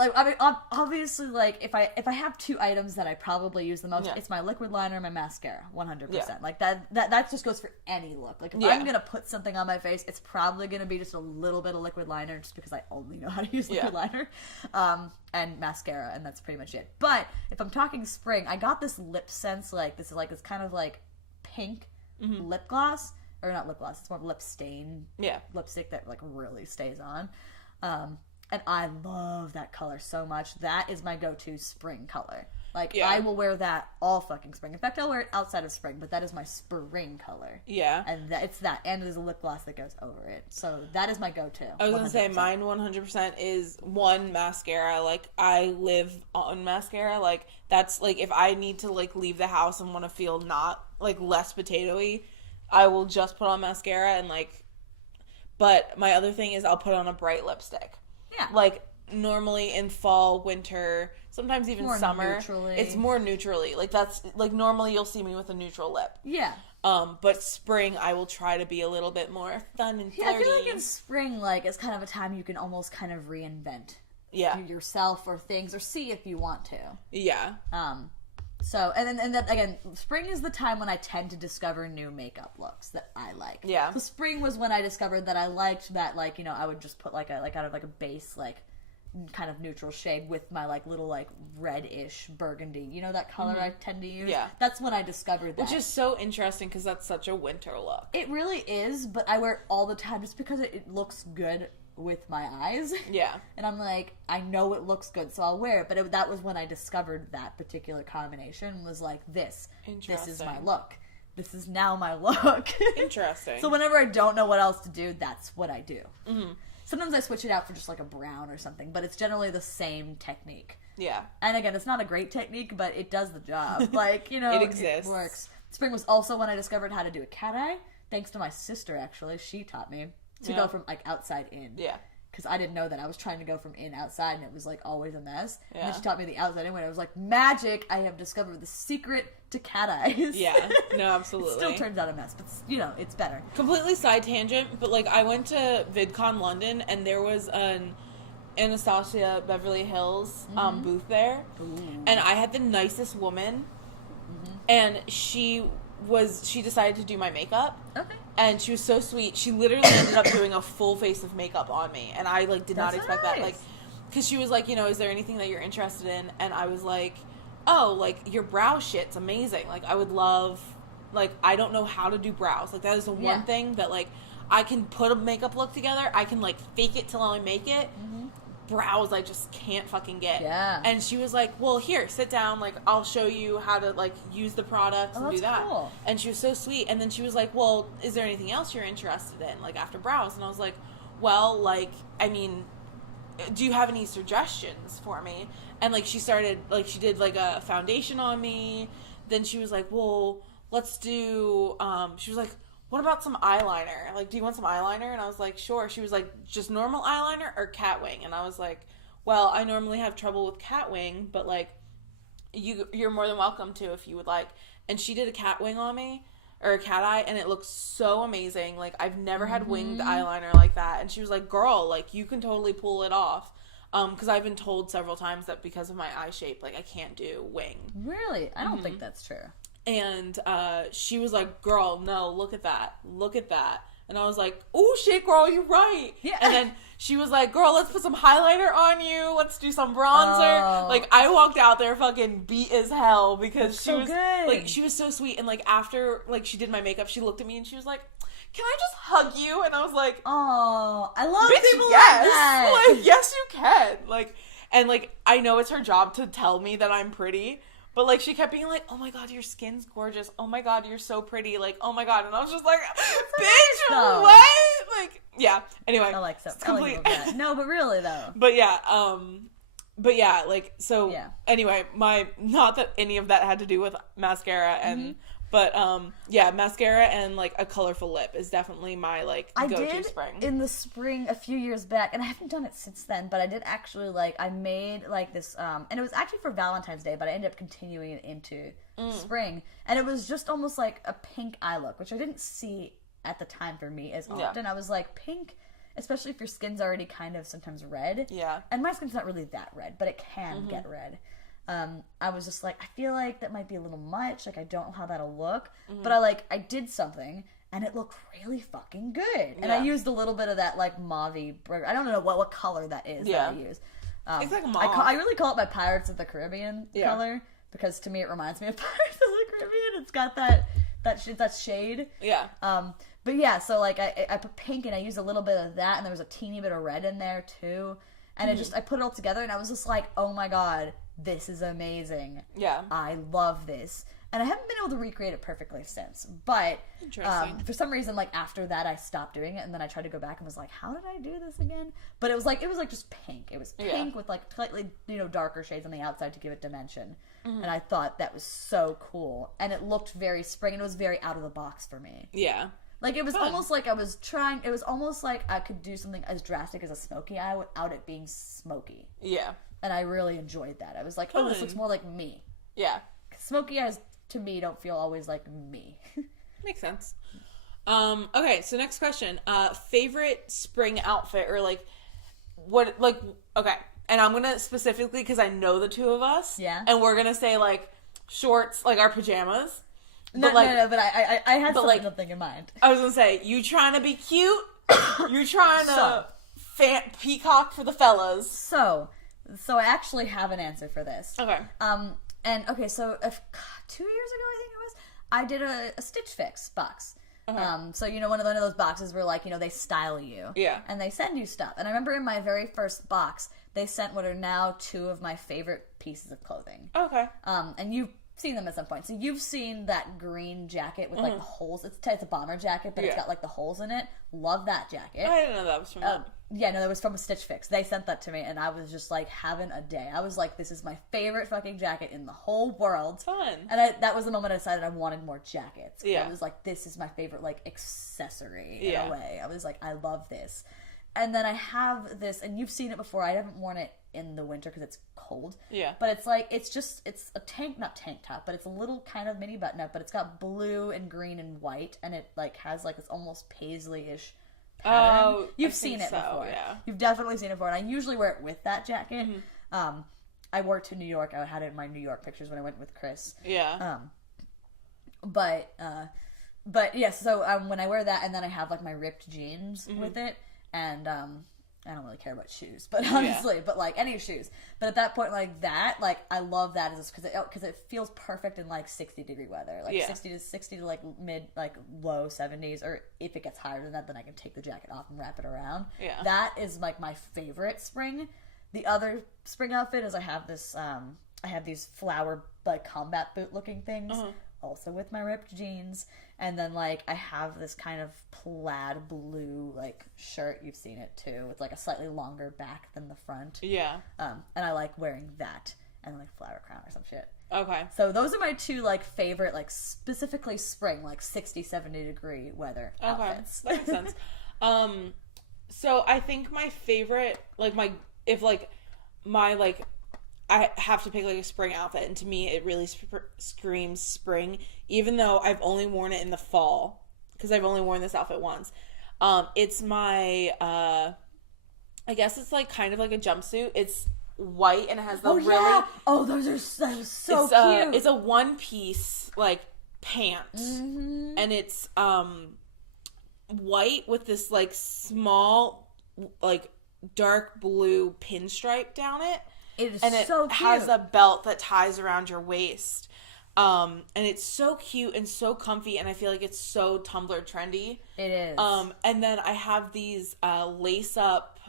obviously, like, if I have 2 items that I probably use the most, it's my liquid liner and my mascara, 100%. Yeah. Like, that just goes for any look. Like, if I'm gonna put something on my face, it's probably gonna be just a little bit of liquid liner, just because I only know how to use liquid liner, and mascara, and that's pretty much it. But, if I'm talking spring, I got this lip sense, like, this kind of, like, pink lip gloss, or not lip gloss, it's more lip stain lipstick that, like, really stays on. And I love that color so much. That is my go-to spring color. Like, I will wear that all fucking spring. In fact, I'll wear it outside of spring, but that is my spring color. Yeah. And it's that. And there's a lip gloss that goes over it. So that is my go-to. I was going to say, mine 100% is one mascara. Like, I live on mascara. Like, that's, like, if I need to, like, leave the house and want to feel not, like, less potato-y, I will just put on mascara and, like, but my other thing is I'll put on a bright lipstick. Yeah. Like, normally in fall, winter, sometimes even more summer, it's more neutrally. Like, that's, like, normally you'll see me with a neutral lip. Yeah. But spring, I will try to be a little bit more fun and flirty. Yeah, I feel like in spring, like, it's kind of a time you can almost kind of reinvent yourself or things, or see if you want to. Yeah. So, and then again, spring is the time when I tend to discover new makeup looks that I like. Yeah. So spring was when I discovered that I liked that, like, you know, I would just put out of like a base, like, kind of neutral shade with my, like, little, like, reddish burgundy. You know that color I tend to use? Yeah. That's when I discovered that. Which is so interesting because that's such a winter look. It really is, but I wear it all the time just because it looks good with my eyes. Yeah. And I'm like, I know it looks good, so I'll wear it. But that was when I discovered that particular combination, was like, this is my look. This is now my look. Interesting. So whenever I don't know what else to do, that's what I do. Mm-hmm. Sometimes I switch it out for just like a brown or something, but it's generally the same technique. Yeah. And again, it's not a great technique, but it does the job. Like, you know, it exists. It works. Spring was also when I discovered how to do a cat eye, thanks to my sister, actually. She taught me to go from, like, outside in. Yeah. Because I didn't know that. I was trying to go from in outside, and it was, like, always a mess. Yeah. And then she taught me the outside in, when I was like, magic! I have discovered the secret to cat eyes. Yeah. No, absolutely. It still turns out a mess, but, you know, it's better. Completely side tangent, but, like, I went to VidCon London, and there was an Anastasia Beverly Hills booth there. Ooh. And I had the nicest woman And she decided to do my makeup. Okay. And she was so sweet. She literally ended up doing a full face of makeup on me. And I, like, did not expect that. Like, because she was like, you know, is there anything that you're interested in? And I was like, oh, like, your brow shit's amazing. Like, I would love, like, I don't know how to do brows. Like, that is the one thing that, like, I can put a makeup look together. I can, like, fake it till I make it. Mm-hmm. Brows I just can't fucking get. Yeah. And she was like, well, here, sit down. Like, I'll show you how to, like, use the products and do that. Cool. And she was so sweet. And then she was like, well, is there anything else you're interested in, like, after brows? And I was like, well, like, I mean, do you have any suggestions for me? And, like, she started, like, she did, like, a foundation on me. Then she was like, well, let's do, she was like, what about some eyeliner? Like, do you want some eyeliner? And I was like, sure. She was like, just normal eyeliner or cat wing? And I was like, well, I normally have trouble with cat wing, but, like, you're more than welcome to if you would like. And she did a cat wing on me, or a cat eye, and it looks so amazing. Like, I've never had winged eyeliner like that. And she was like, girl, like, you can totally pull it off. Because I've been told several times that because of my eye shape, like, I can't do wing. Really? I don't think that's true. And she was like, girl, no, look at that. Look at that. And I was like, oh, shit, girl, you're right. Yeah. And then she was like, girl, let's put some highlighter on you. Let's do some bronzer. Oh. Like, I walked out there fucking beat as hell because she was good. Like, she was so sweet. And, like, after, like, she did my makeup, she looked at me and she was like, can I just hug you? And I was like, oh, I love people yes. like that. Like, yes, you can. Like, and, like, I know it's her job to tell me that I'm pretty. But, like, she kept being like, oh, my God, your skin's gorgeous. Oh, my God, you're so pretty. Like, oh, my God. And I was just like, bitch, what? Like, yeah. Anyway. I like that. No, but really, though. But, yeah, like, so, anyway, not that any of that had to do with mascara and, but, yeah, mascara and, like, a colorful lip is definitely my, like, go-to spring. In the spring a few years back, and I haven't done it since then, but I did actually, like, I made, like, this, and it was actually for Valentine's Day, but I ended up continuing it into spring, and it was just almost like a pink eye look, which I didn't see at the time for me as often. I was like, pink, especially if your skin's already kind of sometimes red. Yeah. And my skin's not really that red, but it can get red. I was just like, I feel like that might be a little much. Like, I don't know how that'll look. But I did something, and it looked really fucking good. And I used a little bit of that, like, mauve-y, I don't know what color that is that I use. It's like mauve. I really call it my Pirates of the Caribbean color, because to me it reminds me of Pirates of the Caribbean. It's got that shade. Yeah. But yeah, so, like, I put pink, and I used a little bit of that, and there was a teeny bit of red in there, too. And I put it all together, and I was just like, oh my God, this is amazing. Yeah. I love this. And I haven't been able to recreate it perfectly since. But for some reason, like, after that, I stopped doing it, and then I tried to go back and was like, how did I do this again? But it was like just pink. It was pink with, like, slightly, darker shades on the outside to give it dimension. And I thought that was so cool. And it looked very spring, and it was very out of the box for me. Yeah. Like, it was almost like it was almost like I could do something as drastic as a smoky eye without it being smoky. Yeah. And I really enjoyed that. I was like, oh, this looks more like me. Yeah. Smoky eyes, to me, don't feel always like me. Makes sense. Okay, so next question. Favorite spring outfit, or, like, what, like, okay. And I'm going to specifically, because I know the two of us. Yeah. And we're going to say, like, shorts, like our pajamas. No, but I had something in mind. I was going to say, you trying to be cute? You're trying to peacock for the fellas. So I actually have an answer for this. Okay. So 2 years ago, I think it was, I did a Stitch Fix box. Okay. So, one of those boxes where, like, they style you. Yeah. And they send you stuff. And I remember in my very first box, they sent what are now two of my favorite pieces of clothing. Okay. And you've seen them at some point. So you've seen that green jacket with, like, the holes. It's a bomber jacket, but it's got, like, the holes in it. Love that jacket. I didn't know that was from them. Yeah, no, that was from a Stitch Fix. They sent that to me, and I was just, like, having a day. I was like, this is my favorite fucking jacket in the whole world. Fun. And that was the moment I decided I wanted more jackets. Yeah. I was like, this is my favorite, like, accessory in a way. I was like, I love this. And then I have this, and you've seen it before. I haven't worn it in the winter because it's cold. Yeah. But it's like, it's a not tank top, but it's a little kind of mini button up, but it's got blue and green and white, and it, like, has, like, this almost paisley-ish pattern. Oh, You've seen it before. Yeah. You've definitely seen it before, and I usually wear it with that jacket. I wore it to New York. I had it in my New York pictures when I went with Chris. Yeah. But yeah, so when I wear that, and then I have like my ripped jeans with it, and I don't really care about shoes, but honestly, but like any shoes. But at that point, like that, like I love that because it feels perfect in like 60-degree weather, like 60 to like mid, like low 70s, or if it gets higher than that, then I can take the jacket off and wrap it around. Yeah, that is like my favorite spring. The other spring outfit is I have these flower like combat boot looking things. Also with my ripped jeans, and then like I have this kind of plaid blue like shirt. You've seen it too. It's like a slightly longer back than the front. Yeah. And I like wearing that and like flower crown or some shit. Okay. So those are my two like favorite, like specifically spring, like 60-70 degree weather outfits. That makes sense. So I think my favorite, like I have to pick like a spring outfit, and to me it really screams spring, even though I've only worn it in the fall because I've only worn this outfit once. It's my I guess it's like kind of like a jumpsuit. It's white and it has the those are so cute. It's a one piece like pant, and it's white with this like small like dark blue pinstripe down it. It is and it so cute. Has a belt that ties around your waist. And it's so cute and so comfy, and I feel like it's so Tumblr trendy. It is. And then I have these lace up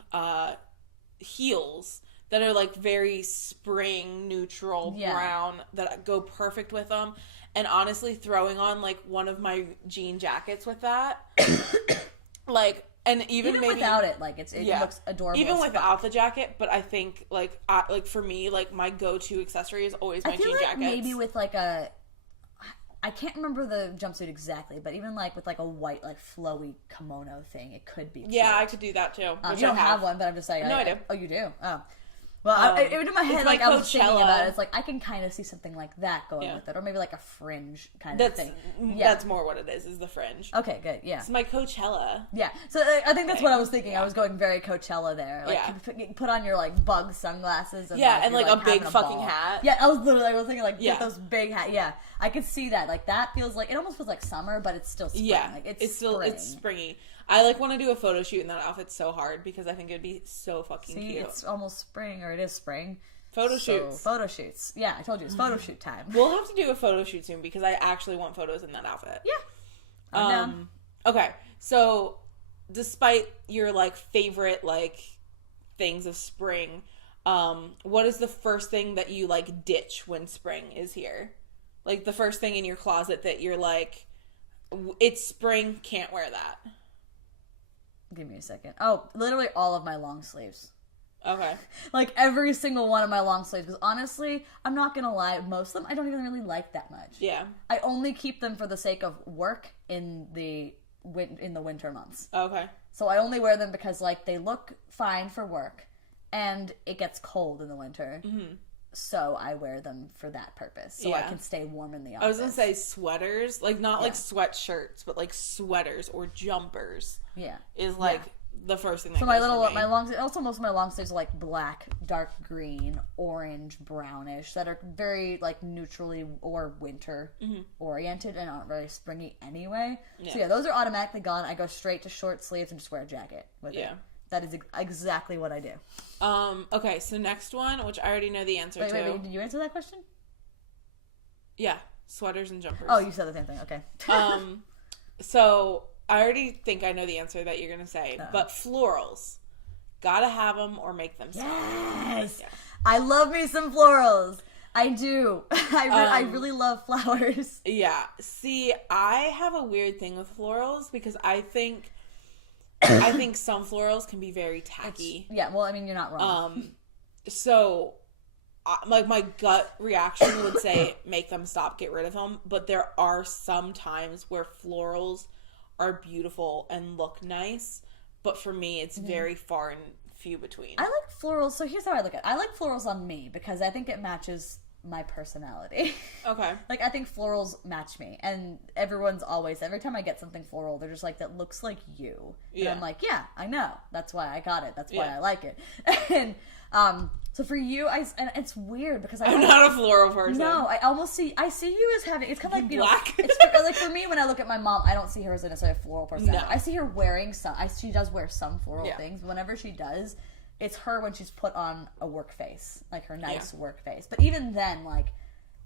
heels that are like very spring neutral brown that go perfect with them. And honestly, throwing on like one of my jean jackets with that, like. And even maybe without it, like it looks adorable. Even without the jacket, but I think like for me, like my go-to accessory is always my jean jackets. Maybe with like I can't remember the jumpsuit exactly, but even like with like a white like flowy kimono thing, it could be. Yeah, cute. I could do that too. You don't have one, but I'm just saying. No, I do. Oh, you do. Oh. Well, in my head, like I was thinking about it, it's like I can kind of see something like that going with it, or maybe like a fringe kind of thing. That's more what it is the fringe. Okay, good, yeah. It's my Coachella. Yeah, so I think that's what I was thinking. I was going very Coachella there. Like, put on your like bug sunglasses. And, and like a big fucking hat. Yeah, I was thinking like get those big hats. Yeah, I could see that. Like that feels like it almost feels like summer, but it's still spring. Yeah, like, it's springy. I like want to do a photo shoot in that outfit so hard because I think it'd be so fucking cute. It's almost spring, or it is spring. Photo shoots. Yeah, I told you it's photo shoot time. We'll have to do a photo shoot soon because I actually want photos in that outfit. Yeah. I'm down. Okay, so despite your like favorite like things of spring, what is the first thing that you like ditch when spring is here? Like the first thing in your closet that you're like, it's spring, can't wear that. Give me a second. Oh, literally all of my long sleeves. Okay. Like every single one of my long sleeves. Because honestly, I'm not going to lie, most of them I don't even really like that much. Yeah. I only keep them for the sake of work in the winter months. Okay. So I only wear them because like they look fine for work and it gets cold in the winter. Mm-hmm. So I wear them for that purpose. So I can stay warm in the office. I was going to say sweaters. Like not like sweatshirts, but like sweaters or jumpers. Yeah. Is like the first thing that so goes my long also most of my long sleeves are like black, dark green, orange, brownish that are very like neutrally or winter oriented and aren't very springy anyway. Yeah. So those are automatically gone. I go straight to short sleeves and just wear a jacket with it. That is exactly what I do. Okay, so next one, which I already know the answer to. Wait, did you answer that question? Yeah, sweaters and jumpers. Oh, you said the same thing. Okay. So I already think I know the answer that you're gonna say, but florals, gotta have them or make them. Yes, I love me some florals. I do. I really love flowers. Yeah. See, I have a weird thing with florals because I think some florals can be very tacky. Well, I mean, you're not wrong. So, like, my gut reaction would say, make them stop, get rid of them. But there are some times where florals are beautiful and look nice. But for me, it's very far and few between. I like florals. So here's how I look at it. I like florals on me because I think it matches my personality. Okay. Like, I think florals match me. And everyone's always, every time I get something floral, they're just like, that looks like you. Yeah. And I'm like, yeah, I know. That's why I got it. That's why I like it. And, so for you, and it's weird because I'm not a floral person. No, I see you as having, it's kind of like, black. It's like for me, when I look at my mom, I don't see her as necessarily a floral person. No. I see her wearing she does wear some floral things. Whenever she does, it's her when she's put on a work face, like her nice work face. But even then, like,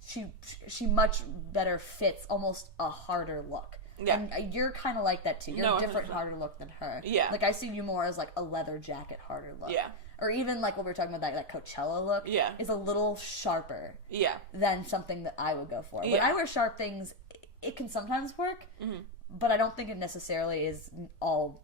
she much better fits almost a harder look. Yeah. And you're kind of like that too. You're a different, 100%. Harder look than her. Yeah. Like, I see you more as like a leather jacket harder look. Yeah. Or even like what we were talking about, that Coachella look is a little sharper than something that I would go for. When I wear sharp things, it can sometimes work, but I don't think it necessarily is all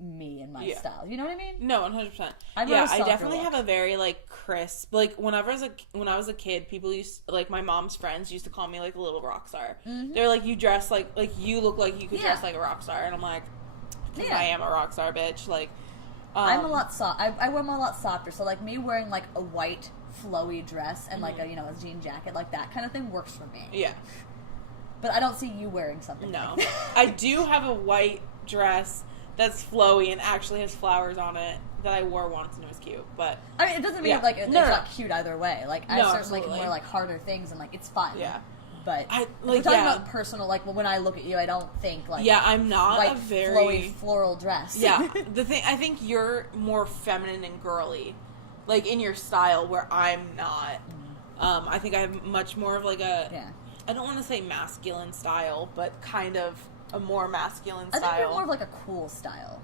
me and my style. You know what I mean? No, 100%. I definitely have a very like crisp, like when I was a kid, people used, like my mom's friends used to call me like a little rock star. They're like, you dress like you look like you could dress like a rock star, and I'm like, because I am a rock star, bitch. Like, I'm a lot soft. I wear them a lot softer. So like me wearing like a white flowy dress and like a a jean jacket, like that kind of thing works for me. Yeah. But I don't see you wearing something. No. Like that. I do have a white dress that's flowy and actually has flowers on it that I wore once and it was cute. But I mean, it doesn't mean like it's not cute either way. Like, I certainly can wear like harder things and like it's fun. Yeah. But we're talking about personal, like when I look at you, I don't think like I'm not white, a very flowy floral dress. Yeah. I think you're more feminine and girly, like in your style, where I'm not. I think I have much more of like a I don't want to say masculine style, but kind of a more masculine style. I think you're more of like a cool style.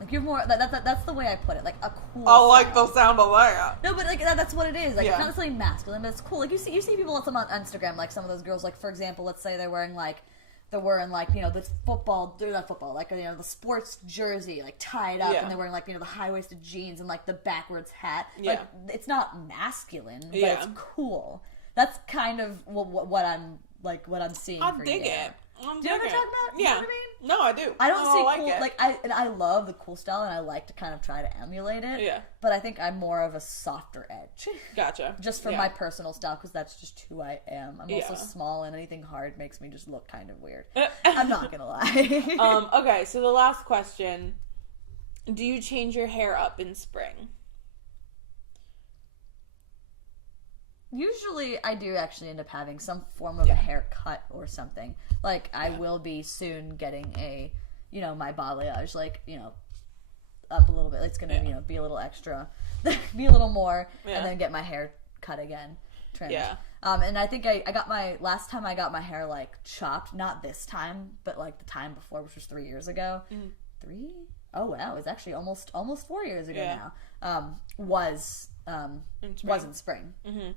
Like you're more that's the way I put it. Like a cool. I like the sound of that. No, but like that's what it is. Like it's not necessarily masculine, but it's cool. Like you see people on Instagram, like some of those girls. Like for example, let's say they're wearing the football, not football, like the sports jersey, like tied up, and they're wearing like the high waisted jeans and like the backwards hat. Yeah. Like it's not masculine, but it's cool. That's kind of what I'm seeing. I for dig you. it. Do you know what I'm talking about? Yeah. You know what I mean? No, I do. I don't see cool, I love the cool style and I like to kind of try to emulate it. Yeah. But I think I'm more of a softer edge. Gotcha. Just for my personal style, because that's just who I am. I'm also small and anything hard makes me just look kind of weird. I'm not gonna lie. Okay, so the last question. Do you change your hair up in spring? Usually I do actually end up having some form of a haircut or something. Like I will be soon getting a, my balayage, like, up a little bit. It's going to, be a little extra, be a little more, and then get my hair cut again, trimmed. Yeah. And I think last time I got my hair like chopped, not this time, but like the time before, which was 3 years ago. 3? Oh wow, it's actually almost 4 years ago now. Was in spring. Mm-hmm.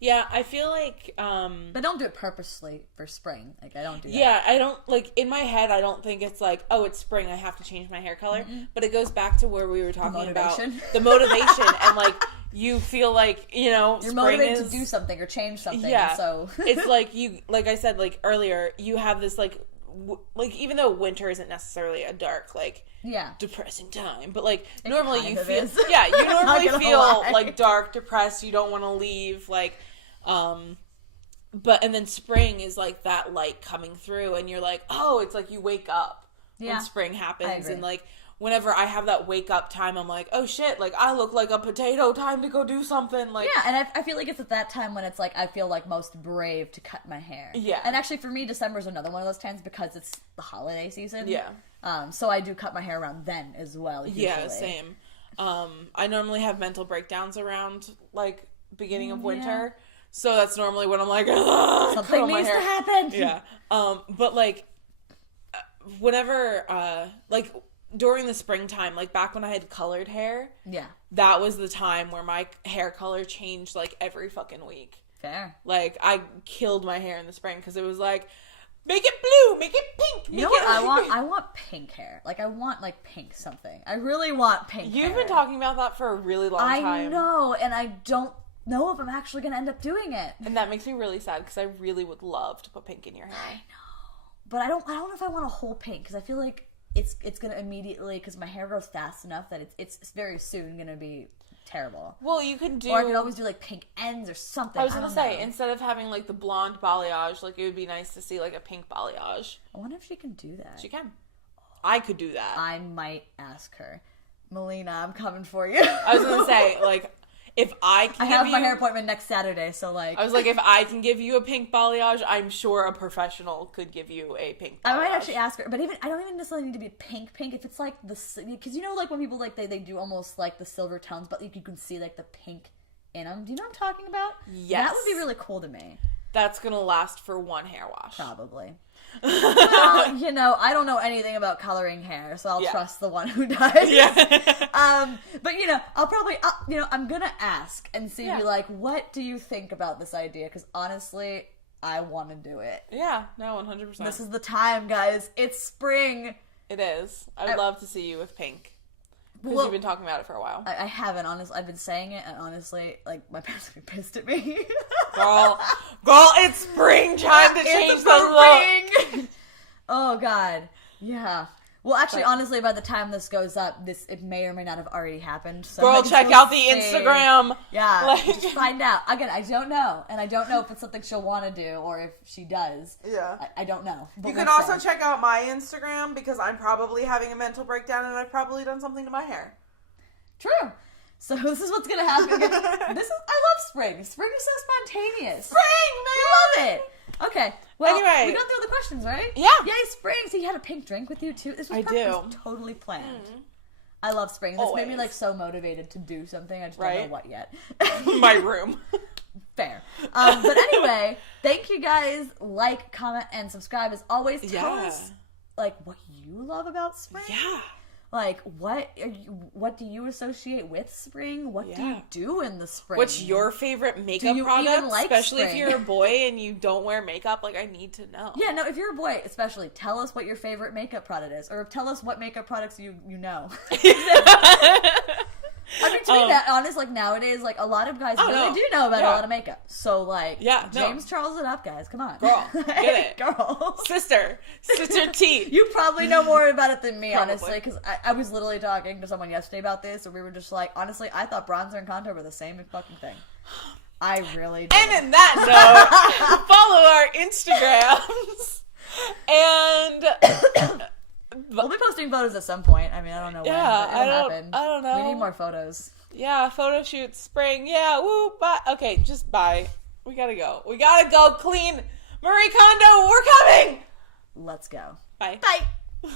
Yeah, I feel like but don't do it purposely for spring. Like I don't do that. Yeah, I don't, like, in my head I don't think it's like, oh, it's spring, I have to change my hair color. But it goes back to where we were talking about the motivation and like you feel like, you're motivated to do something or change something. Yeah, so it's like you, like I said like earlier, you have this like even though winter isn't necessarily a dark, like, depressing time, but like it normally you feel you normally feel like dark, depressed, you don't want to leave, like, but and then spring is like that light coming through and you're like, oh, it's like you wake up when spring happens. And like whenever I have that wake up time, I'm like, oh shit, like I look like a potato, time to go do something. Like, and I feel like it's at that time when it's like I feel like most brave to cut my hair. Yeah. And actually for me, December's another one of those times because it's the holiday season. Yeah. So I do cut my hair around then as well. Usually. Yeah, same. I normally have mental breakdowns around like beginning of winter. So that's normally when I'm like, something needs to happen. Yeah. But like whenever like during the springtime, like back when I had colored hair, that was the time where my hair color changed like every fucking week. Fair. Like I killed my hair in the spring because it was like, make it blue, make it pink. You know what I want? I want pink hair. Like I want like pink something. I really want pink hair. You've been talking about that for a really long time. I know, and I don't know if I'm actually going to end up doing it. And that makes me really sad because I really would love to put pink in your hair. I know, but I don't know if I want a whole pink because I feel like it's going to immediately, because my hair grows fast enough that it's very soon going to be terrible. Well, you could do... Or I could always do, like, pink ends or something. I was going to say, instead of having, like, the blonde balayage, like, it would be nice to see, like, a pink balayage. I wonder if she can do that. She can. I could do that. I might ask her. Melina, I'm coming for you. I was going to say, like... If I can have my hair appointment next Saturday, so like... I was like, if I can give you a pink balayage, I'm sure a professional could give you a pink balayage. I might actually ask her, but I don't even necessarily need to be pink. If it's like because you know, like when people like they do almost like the silver tones, but like you can see like the pink in them. Do you know what I'm talking about? Yes. That would be really cool to me. That's gonna last for one hair wash. Probably. Well, you know, I don't know anything about coloring hair, so I'll trust the one who does. Yeah. But you know, I'm gonna ask and see, be like, what do you think about this idea? Because honestly, I want to do it. Yeah, no, 100%. This is the time, guys. It's spring. It is. I would love to see you with pink. Because you've been talking about it for a while. I haven't, honestly. I've been saying it, and honestly, like, my parents are pissed at me. Girl, it's springtime to change the look. Oh, God. Yeah. Well, actually, honestly, by the time this goes up, it may or may not have already happened. So girl, check out the Instagram. Yeah, just find out. Again, I don't know. And I don't know if it's something she'll want to do or if she does. Yeah. I don't know. You can also check out my Instagram because I'm probably having a mental breakdown and I've probably done something to my hair. True. So this is what's going to happen. I love spring. Spring is so spontaneous. Spring, man! I love it. Okay. Well, anyway, we got through the questions, right? Yeah. Yay, spring. So you had a pink drink with you, too? This was totally planned. Mm. I love spring. This made me, like, so motivated to do something. I just don't know what yet. My room. Fair. But anyway, thank you guys. Like, comment, and subscribe. As always, tell us, like, what you love about spring. Yeah. Like, what do you associate with spring? What do you do in the spring? What's your favorite makeup product? Especially if you're a boy and you don't wear makeup, like, I need to know. Yeah, no, if you're a boy, especially, tell us what your favorite makeup product is. Or tell us what makeup products you know. I mean, to be that honest, like, nowadays, like, a lot of guys really do know about a lot of makeup. So, like, James Charles it up, guys. Come on. Girl, get it. Girl. Sister T. You probably know more about it than me, honestly, because I was literally talking to someone yesterday about this, and we were just like, honestly, I thought bronzer and contour were the same fucking thing. I really did. And in that note, follow our Instagrams, and... We'll be posting photos at some point. I mean, I don't know when, but it'll happen. I don't know. We need more photos. Yeah, photo shoots, spring. Yeah, woo, bye. Okay, just bye. We gotta go. We gotta go clean Marie Kondo. We're coming! Let's go. Bye. Bye.